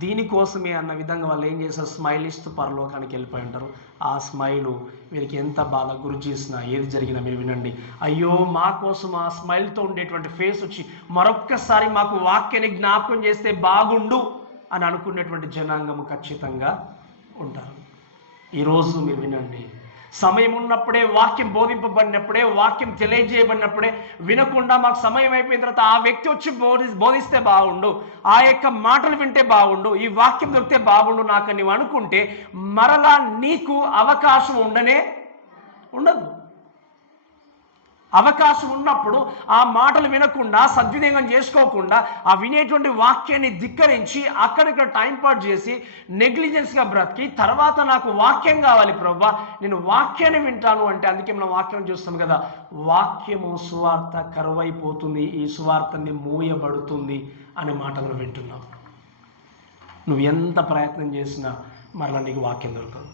దీనికోసమే అన్న విధంగా వాళ్ళు ఏం చేశారు? స్మైల్ ఇస్తూ పరలోకానికి వెళ్ళిపోయి ఉంటారు. ఆ స్మైలు వీరికి ఎంత బాధ గురి చేసినా, ఏది జరిగినా మీరు వినండి, అయ్యో మా కోసం ఆ స్మైల్తో ఉండేటువంటి ఫేస్ వచ్చి మరొక్కసారి మాకు వాక్యాన్ని జ్ఞాపకం చేస్తే బాగుండు అని అనుకునేటువంటి జనాంగము ఖచ్చితంగా ఉంటారు. ఈరోజు మీరు వినండి, సమయం ఉన్నప్పుడే, వాక్యం బోధింపబడినప్పుడే, వాక్యం తెలియజేయబడినప్పుడే వినకుండా మాకు సమయం అయిపోయిన తర్వాత ఆ వ్యక్తి వచ్చి బోధిస్తే బాగుండు, ఆ యొక్క మాటలు వింటే బాగుండు, ఈ వాక్యం దొరికితే బాగుండు నాకు నీవు అనుకుంటే మరలా నీకు అవకాశం ఉండదు. అవకాశం ఉన్నప్పుడు ఆ మాటలు వినకుండా, సద్వినియోగం చేసుకోకుండా, ఆ వినేటువంటి వాక్యాన్ని ధిక్కరించి అక్కడిక్కడ టైంపాస్ చేసి నెగ్లిజెన్స్గా బ్రతికి తర్వాత నాకు వాక్యం కావాలి ప్రభువా, నేను వాక్యాన్ని వింటాను అంటే, అందుకే మనం వాక్యం చూస్తాం కదా, వాక్యము సువార్త కరువైపోతుంది, ఈ సువార్తని మూయబడుతుంది అనే మాటలు వింటున్నాం. నువ్వు ఎంత ప్రయత్నం చేసినా మరలా నీకు వాక్యం దొరకదు.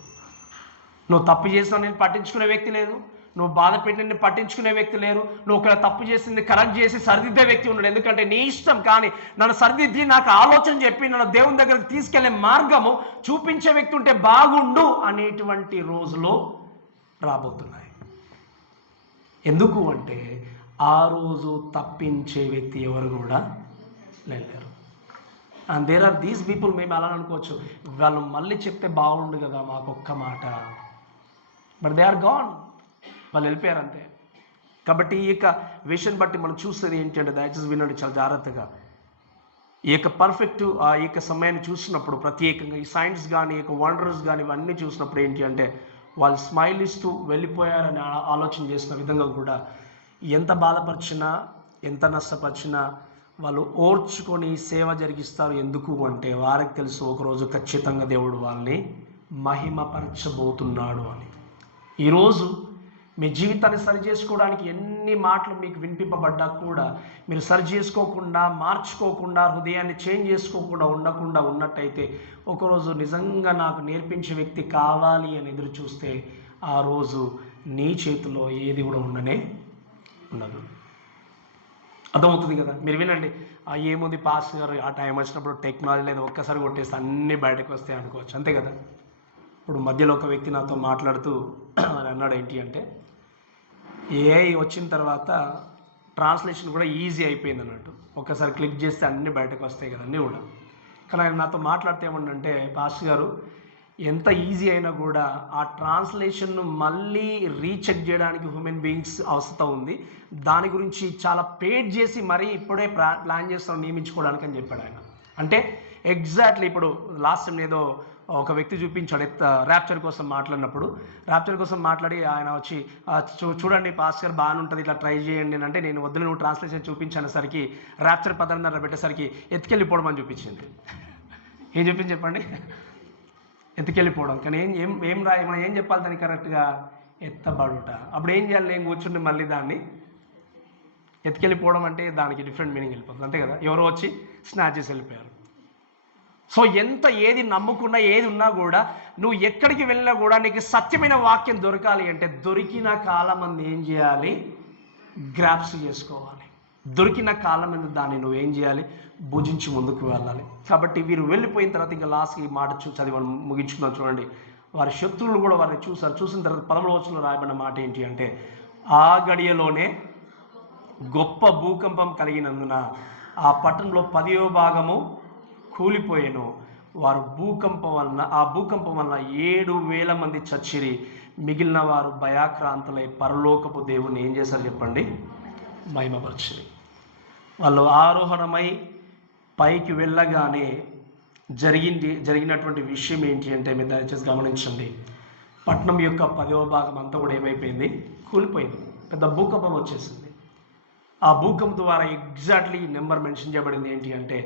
నువ్వు తప్పు చేసినా నేను పట్టించుకునే వ్యక్తి లేదు, నువ్వు బాధ పెట్టిన పట్టించుకునే వ్యక్తి లేరు, నువ్వు ఒకవేళ తప్పు చేసింది కరెక్ట్ చేసి సరిదిద్దే వ్యక్తి ఉన్నాడు. ఎందుకంటే నీ ఇష్టం, కానీ నన్ను సరిదిద్ది నాకు ఆలోచన చెప్పి నన్ను దేవుని దగ్గరికి తీసుకెళ్లే మార్గము చూపించే వ్యక్తి ఉంటే బాగుండు అనేటువంటి రోజులు రాబోతున్నాయి. ఎందుకు అంటే ఆ రోజు తప్పించే వ్యక్తి ఎవరు కూడా లేరు. And there are these people. మేము అలా అనుకోవచ్చు, వాళ్ళు మళ్ళీ చెప్తే బాగుండు కదా మాకొక్క మాట, బట్ దే ఆర్ గాన్. వాళ్ళు వెళ్ళిపోయారు అంతే. కాబట్టి ఈ యొక్క విషయం బట్టి మనం చూసేది ఏంటి అంటే, దయచేసి వినండి చాలా జాగ్రత్తగా. ఈ యొక్క పర్ఫెక్ట్ ఆ యొక్క సమయాన్ని చూసినప్పుడు, ప్రత్యేకంగా ఈ సైన్స్ కానీ, ఈ యొక్క వండర్స్ కానీ ఇవన్నీ చూసినప్పుడు ఏంటి అంటే, వాళ్ళు స్మైల్ ఇస్తూ వెళ్ళిపోయారని ఆలోచన చేసిన విధంగా కూడా ఎంత బాధపరిచినా ఎంత నష్టపరిచినా వాళ్ళు ఓర్చుకొని సేవ జరిగిస్తారు. ఎందుకు అంటే వారికి తెలుసు ఒకరోజు ఖచ్చితంగా దేవుడు వాళ్ళని మహిమపరచబోతున్నాడు అని. ఈరోజు మీ జీవితాన్ని సరి చేసుకోవడానికి ఎన్ని మాటలు మీకు వినిపింపబడ్డా కూడా మీరు సరి చేసుకోకుండా, మార్చుకోకుండా, హృదయాన్ని చేంజ్ చేసుకోకుండా ఉండకుండా ఉన్నట్టయితే, ఒకరోజు నిజంగా నాకు నేర్పించే వ్యక్తి కావాలి అని ఎదురు చూస్తే ఆ రోజు నీ చేతిలో ఏది కూడా ఉండనే ఉండదు. అర్థమవుతుంది కదా? మీరు వినండి, ఏముంది పాస్టర్ గారు ఆ టైం వచ్చినప్పుడు టెక్నాలజీ లేదు, ఒక్కసారి కొట్టేస్తే అన్నీ బయటకు వస్తాయి అనుకోవచ్చు, అంతే కదా? ఇప్పుడు మధ్యలో ఒక వ్యక్తి నాతో మాట్లాడుతూ అని అన్నాడు ఏంటి అంటే, ఏఐ వచ్చిన తర్వాత ట్రాన్స్లేషన్ కూడా ఈజీ అయిపోయింది అన్నట్టు. ఒక్కసారి క్లిక్ చేస్తే అన్నీ బయటకు వస్తాయి కదా, అన్నీ కూడా. కానీ ఆయన నాతో మాట్లాడితే ఏమంటే, పాస్టర్ గారు ఎంత ఈజీ అయినా కూడా ఆ ట్రాన్స్లేషన్ను మళ్ళీ రీచెక్ చేయడానికి హ్యూమన్ బీయింగ్స్ అవసరం ఉంది, దాని గురించి చాలా పేడ్ చేసి మరీ ఇప్పుడే ప్లాన్ చేస్తాం నియమించుకోవడానికి అని చెప్పాడు ఆయన. అంటే ఎగ్జాక్ట్లీ ఇప్పుడు లాస్ట్ టైం ఏదో ఒక వ్యక్తి చూపించాడు ర్యాప్చర్ కోసం మాట్లాడినప్పుడు. ర్యాప్చర్ కోసం మాట్లాడి ఆయన వచ్చి చూడండి పాస్టర్ గారు బాగానే ఉంటుంది, ఇట్లా ట్రై చేయండి అంటే, నేను వద్దులు నువ్వు ట్రాన్స్లేషన్ చూపించేసరికి ర్యాప్చర్ పదన్నర పెట్టేసరికి ఎత్తుకెళ్ళిపోవడం అని చూపించింది. ఏం చెప్పింది చెప్పండి? ఎత్తుకెళ్ళిపోవడం. కానీ ఏం మనం ఏం చెప్పాలి దాన్ని కరెక్ట్గా? ఎత్తబడుట. అప్పుడు ఏం చేయాలి? నేను కూర్చుండి మళ్ళీ దాన్ని ఎత్తుకెళ్ళిపోవడం అంటే దానికి డిఫరెంట్ మీనింగ్ వెళ్ళిపోతుంది, అంతే కదా? ఎవరో వచ్చి స్నాచ్ చేసి వెళ్ళిపోయారు. సో ఎంత ఏది నమ్ముకున్నా, ఏది ఉన్నా కూడా, నువ్వు ఎక్కడికి వెళ్ళినా కూడా నీకు సత్యమైన వాక్యం దొరకాలి అంటే, దొరికిన కాలం మంది ఏం చేయాలి? గ్రాప్స్ చేసుకోవాలి. దొరికిన కాలం మంది దాన్ని నువ్వేం చేయాలి? భుజించి ముందుకు వెళ్ళాలి. కాబట్టి వీరు వెళ్ళిపోయిన తర్వాత ఇంకా లాస్ట్కి ఈ మాట చదివి మనం ముగించుకుందాం. చూడండి, వారి శత్రువులు కూడా వారిని చూశారు. చూసిన తర్వాత 11వ వచనంలో రాయబడిన మాట ఏంటి అంటే, ఆ గడియలోనే గొప్ప భూకంపం కలిగినందున ఆ పట్టణంలో 10వ భాగము కూలిపోయాను. వారు ఆ భూకంపం వలన 7,000 మంది చచ్చిరి. మిగిలిన వారు భయాక్రాంతులై పరలోకపు దేవుని ఏం చేశారు చెప్పండి? మహిమపరిచిరి. వాళ్ళు ఆరోహణమై పైకి వెళ్ళగానే జరిగినటువంటి విషయం ఏంటి అంటే, మీరు దయచేసి గమనించండి. పట్టణం యొక్క 10వ భాగం అంతా కూడా ఏమైపోయింది? కూలిపోయింది. పెద్ద భూకంపం వచ్చేసింది. ఆ భూకంపం ద్వారా ఎగ్జాక్ట్లీ నెంబర్ మెన్షన్ చేయబడింది ఏంటి అంటే,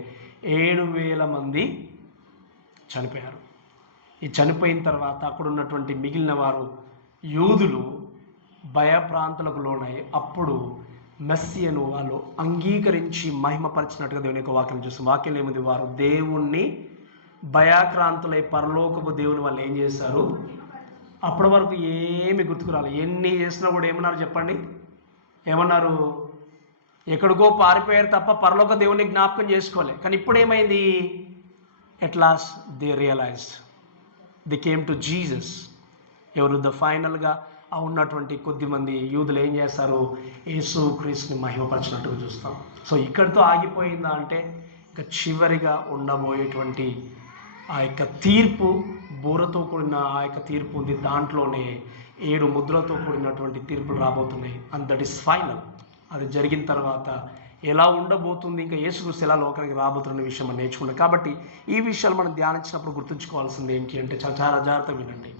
7,000 మంది చనిపోయారు. ఈ చనిపోయిన తర్వాత అక్కడ ఉన్నటువంటి మిగిలిన వారు యూదులు భయప్రాంతులకు లోనై అప్పుడు మెస్సియను వాళ్ళు అంగీకరించి మహిమపరిచినట్టుగా దేవుని యొక్క వాక్యం చూస్తాం. వాక్యం ఏముంది? వారు దేవుణ్ణి భయాక్రాంతులై పరలోకపు దేవుని వాళ్ళు ఏం చేశారు? అప్పటి వరకు ఏమి గుర్తుకు రాలి, ఎన్ని చేసినా కూడా ఏమన్నారు చెప్పండి? ఏమన్నారు? ఎక్కడికో పారిపోయారు తప్ప పరలోక దేవుని జ్ఞాపకం చేసుకోలే. కానీ ఇప్పుడు ఏమైంది? At last they realised, they came to Jesus. ఎవరు? ఫైనల్గా ఉన్నటువంటి కొద్దిమంది యూదులు ఏం చేస్తారు? యేసు క్రీస్తుని మహిమపరిచినట్టుగా చూస్తాం. సో ఇక్కడితో ఆగిపోయిందా అంటే, ఇంకా చివరిగా ఉండబోయేటువంటి ఆ యొక్క తీర్పు, బూరతో కూడిన ఆ యొక్క తీర్పు ఉంది. దాంట్లోనే 7 ముద్రలతో కూడినటువంటి తీర్పులు రాబోతున్నాయి. And that is final. అది జరిగిన తర్వాత ఎలా ఉండబోతుంది, ఇంకా యేసుక్రీస్తు ఎలా లోకానికి రాబోతున్న విషయం మనం నేర్చుకున్నాం. కాబట్టి ఈ విషయాలు మనం ధ్యానించినప్పుడు గుర్తుంచుకోవాల్సింది ఏంటి అంటే, చాలా జాగ్రత్తగా వినండి.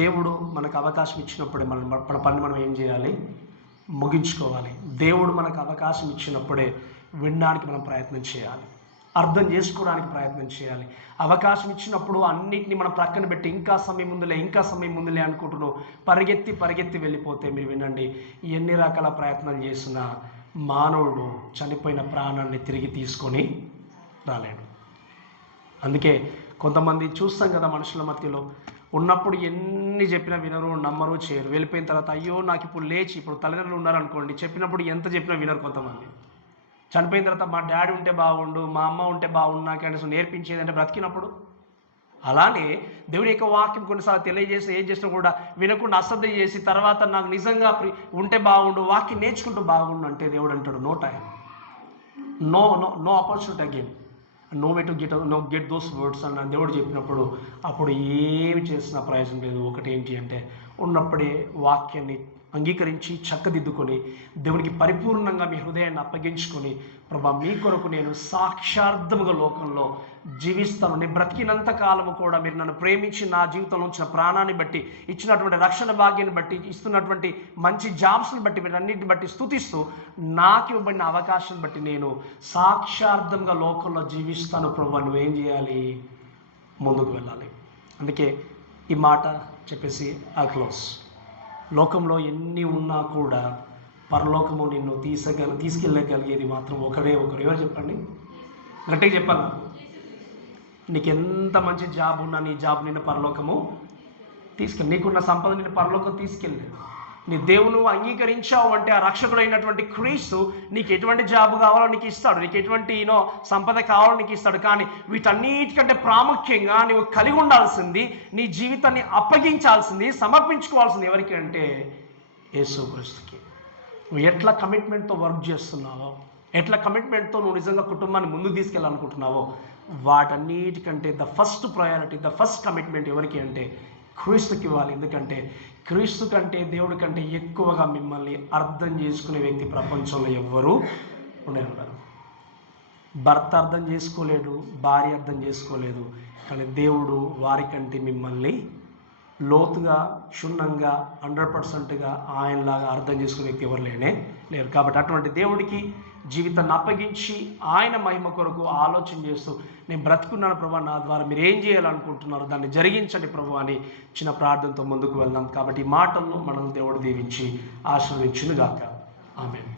దేవుడు మనకు అవకాశం ఇచ్చినప్పుడే మన పని మనం ఏం చేయాలి? ముగించుకోవాలి. దేవుడు మనకు అవకాశం ఇచ్చినప్పుడే వినడానికి మనం ప్రయత్నం చేయాలి, అర్థం చేసుకోవడానికి ప్రయత్నం చేయాలి. అవకాశం ఇచ్చినప్పుడు అన్నిటిని మనం ప్రక్కన పెట్టి ఇంకా సమయం ముందులే అనుకుంటున్నాం, పరిగెత్తి వెళ్ళిపోతే, మీరు వినండి, ఎన్ని రకాల ప్రయత్నాలు చేసినా మానవుడు చనిపోయిన ప్రాణాన్ని తిరిగి తీసుకొని రాలేడు. అందుకే కొంతమంది చూస్తాం కదా మనుషుల మధ్యలో ఉన్నప్పుడు ఎన్ని చెప్పినా వినరు, నమ్మరు, చేయరు. వెళ్ళిపోయిన తర్వాత అయ్యో నాకు ఇప్పుడు లేచి, ఇప్పుడు తల్లిదండ్రులు ఉన్నారనుకోండి, చెప్పినప్పుడు ఎంత చెప్పినా వినరు కొంతమంది. చనిపోయిన తర్వాత మా డాడీ ఉంటే బాగుండు, మా అమ్మ ఉంటే బాగుండు, నాకు కనీసం నేర్పించేది అంటే బ్రతికినప్పుడు. అలానే దేవుని యొక్క వాక్యం కొన్నిసార్లు తెలియజేసి ఏం చేసినా కూడా వినకుండా అశ్రద్ధ చేసి తర్వాత నాకు నిజంగా ఉంటే బాగుండు, వాక్యం నేర్చుకుంటూ బాగుండు అంటే దేవుడు అంటాడు no time, no no no opportunity again, no way to get those words అన్న దేవుడు చెప్పినప్పుడు అప్పుడు ఏమి చేసిన ప్రయోజనం లేదు. ఒకటి ఏంటి అంటే ఉన్నప్పుడే వాక్యాన్ని అంగీకరించి చక్కదిద్దుకొని దేవునికి పరిపూర్ణంగా మీ హృదయాన్ని అప్పగించుకొని ప్రభా మీ కొరకు నేను సాక్షార్థముగా లోకంలో జీవిస్తాను, నేను బ్రతికినంత కాలము కూడా మీరు నన్ను ప్రేమించి నా జీవితంలో ఉంచిన ప్రాణాన్ని బట్టి, ఇచ్చినటువంటి రక్షణ భాగ్యాన్ని బట్టి, ఇస్తున్నటువంటి మంచి జాబ్స్ని బట్టి, వీటన్నిటిని బట్టి స్తుతిస్తూ నాకు ఇవ్వబడిన అవకాశం బట్టి నేను సాక్షార్థంగా లోకంలో జీవిస్తాను ప్రభా, నువ్వేం చేయాలి, ముందుకు వెళ్ళాలి. అందుకే ఈ మాట చెప్పేసి ఆ క్లోజ్. లోకంలో ఎన్ని ఉన్నా కూడా పరలోకము నిన్ను తీసుకెళ్ళగలిగేది మాత్రం ఒకరే ఒకరు. ఎవరు చెప్పండి, గట్టిగా చెప్పాలి. నీకు ఎంత మంచి జాబ్ ఉన్నా నీ జాబ్ నిన్ను పరలోకము తీసుకెళ్ళి, నీకున్న సంపద నిన్ను పరలోకం తీసుకెళ్ళలేదు. నీ దేవును అంగీకరించావు అంటే ఆ రక్షకుడైనటువంటి క్రీస్తు నీకు ఎటువంటి జాబ్ కావాలో నీకు ఇస్తాడు, నీకు ఎటువంటి సంపద కావాలో నీకు ఇస్తాడు. కానీ వీటన్నిటికంటే ప్రాముఖ్యంగా నువ్వు కలిగి ఉండాల్సింది, నీ జీవితాన్ని అప్పగించాల్సింది, సమర్పించుకోవాల్సింది ఎవరికి అంటే యేసుక్రీస్తుకి. నువ్వు ఎట్లా కమిట్మెంట్తో వర్క్ చేస్తున్నావో, ఎట్లా కమిట్మెంట్తో నువ్వు నిజంగా కుటుంబాన్ని ముందుకు తీసుకెళ్ళాలనుకుంటున్నావో, వాటన్నిటికంటే the first priority, the first commitment ఎవరికి అంటే క్రీస్తుకి ఇవ్వాలి. ఎందుకంటే క్రీస్తు కంటే దేవుడి కంటే ఎక్కువగా మిమ్మల్ని అర్థం చేసుకునే వ్యక్తి ప్రపంచంలో ఎవ్వరూ ఉండరు. భర్త అర్థం చేసుకోలేడు, భార్య అర్థం చేసుకోలేదు, కానీ దేవుడు వారికంటే మిమ్మల్ని లోతుగా, క్షుణ్ణంగా, 100%గా ఆయనలాగా అర్థం చేసుకునే వ్యక్తి ఎవరు లేరు. కాబట్టి అటువంటి దేవుడికి జీవితాన్ని అప్పగించి ఆయన మహిమ కొరకు ఆలోచన చేస్తూ నేను బ్రతుకున్నాను ప్రభా, నా ద్వారా మీరు ఏం చేయాలనుకుంటున్నారో దాన్ని జరిగించండి ప్రభు అని చిన్న ప్రార్థనతో ముందుకు వెళ్దాం. కాబట్టి ఈ మాటలను మనం దేవుడు దీవించి ఆశీర్వదించునుగాక. ఆమేన్.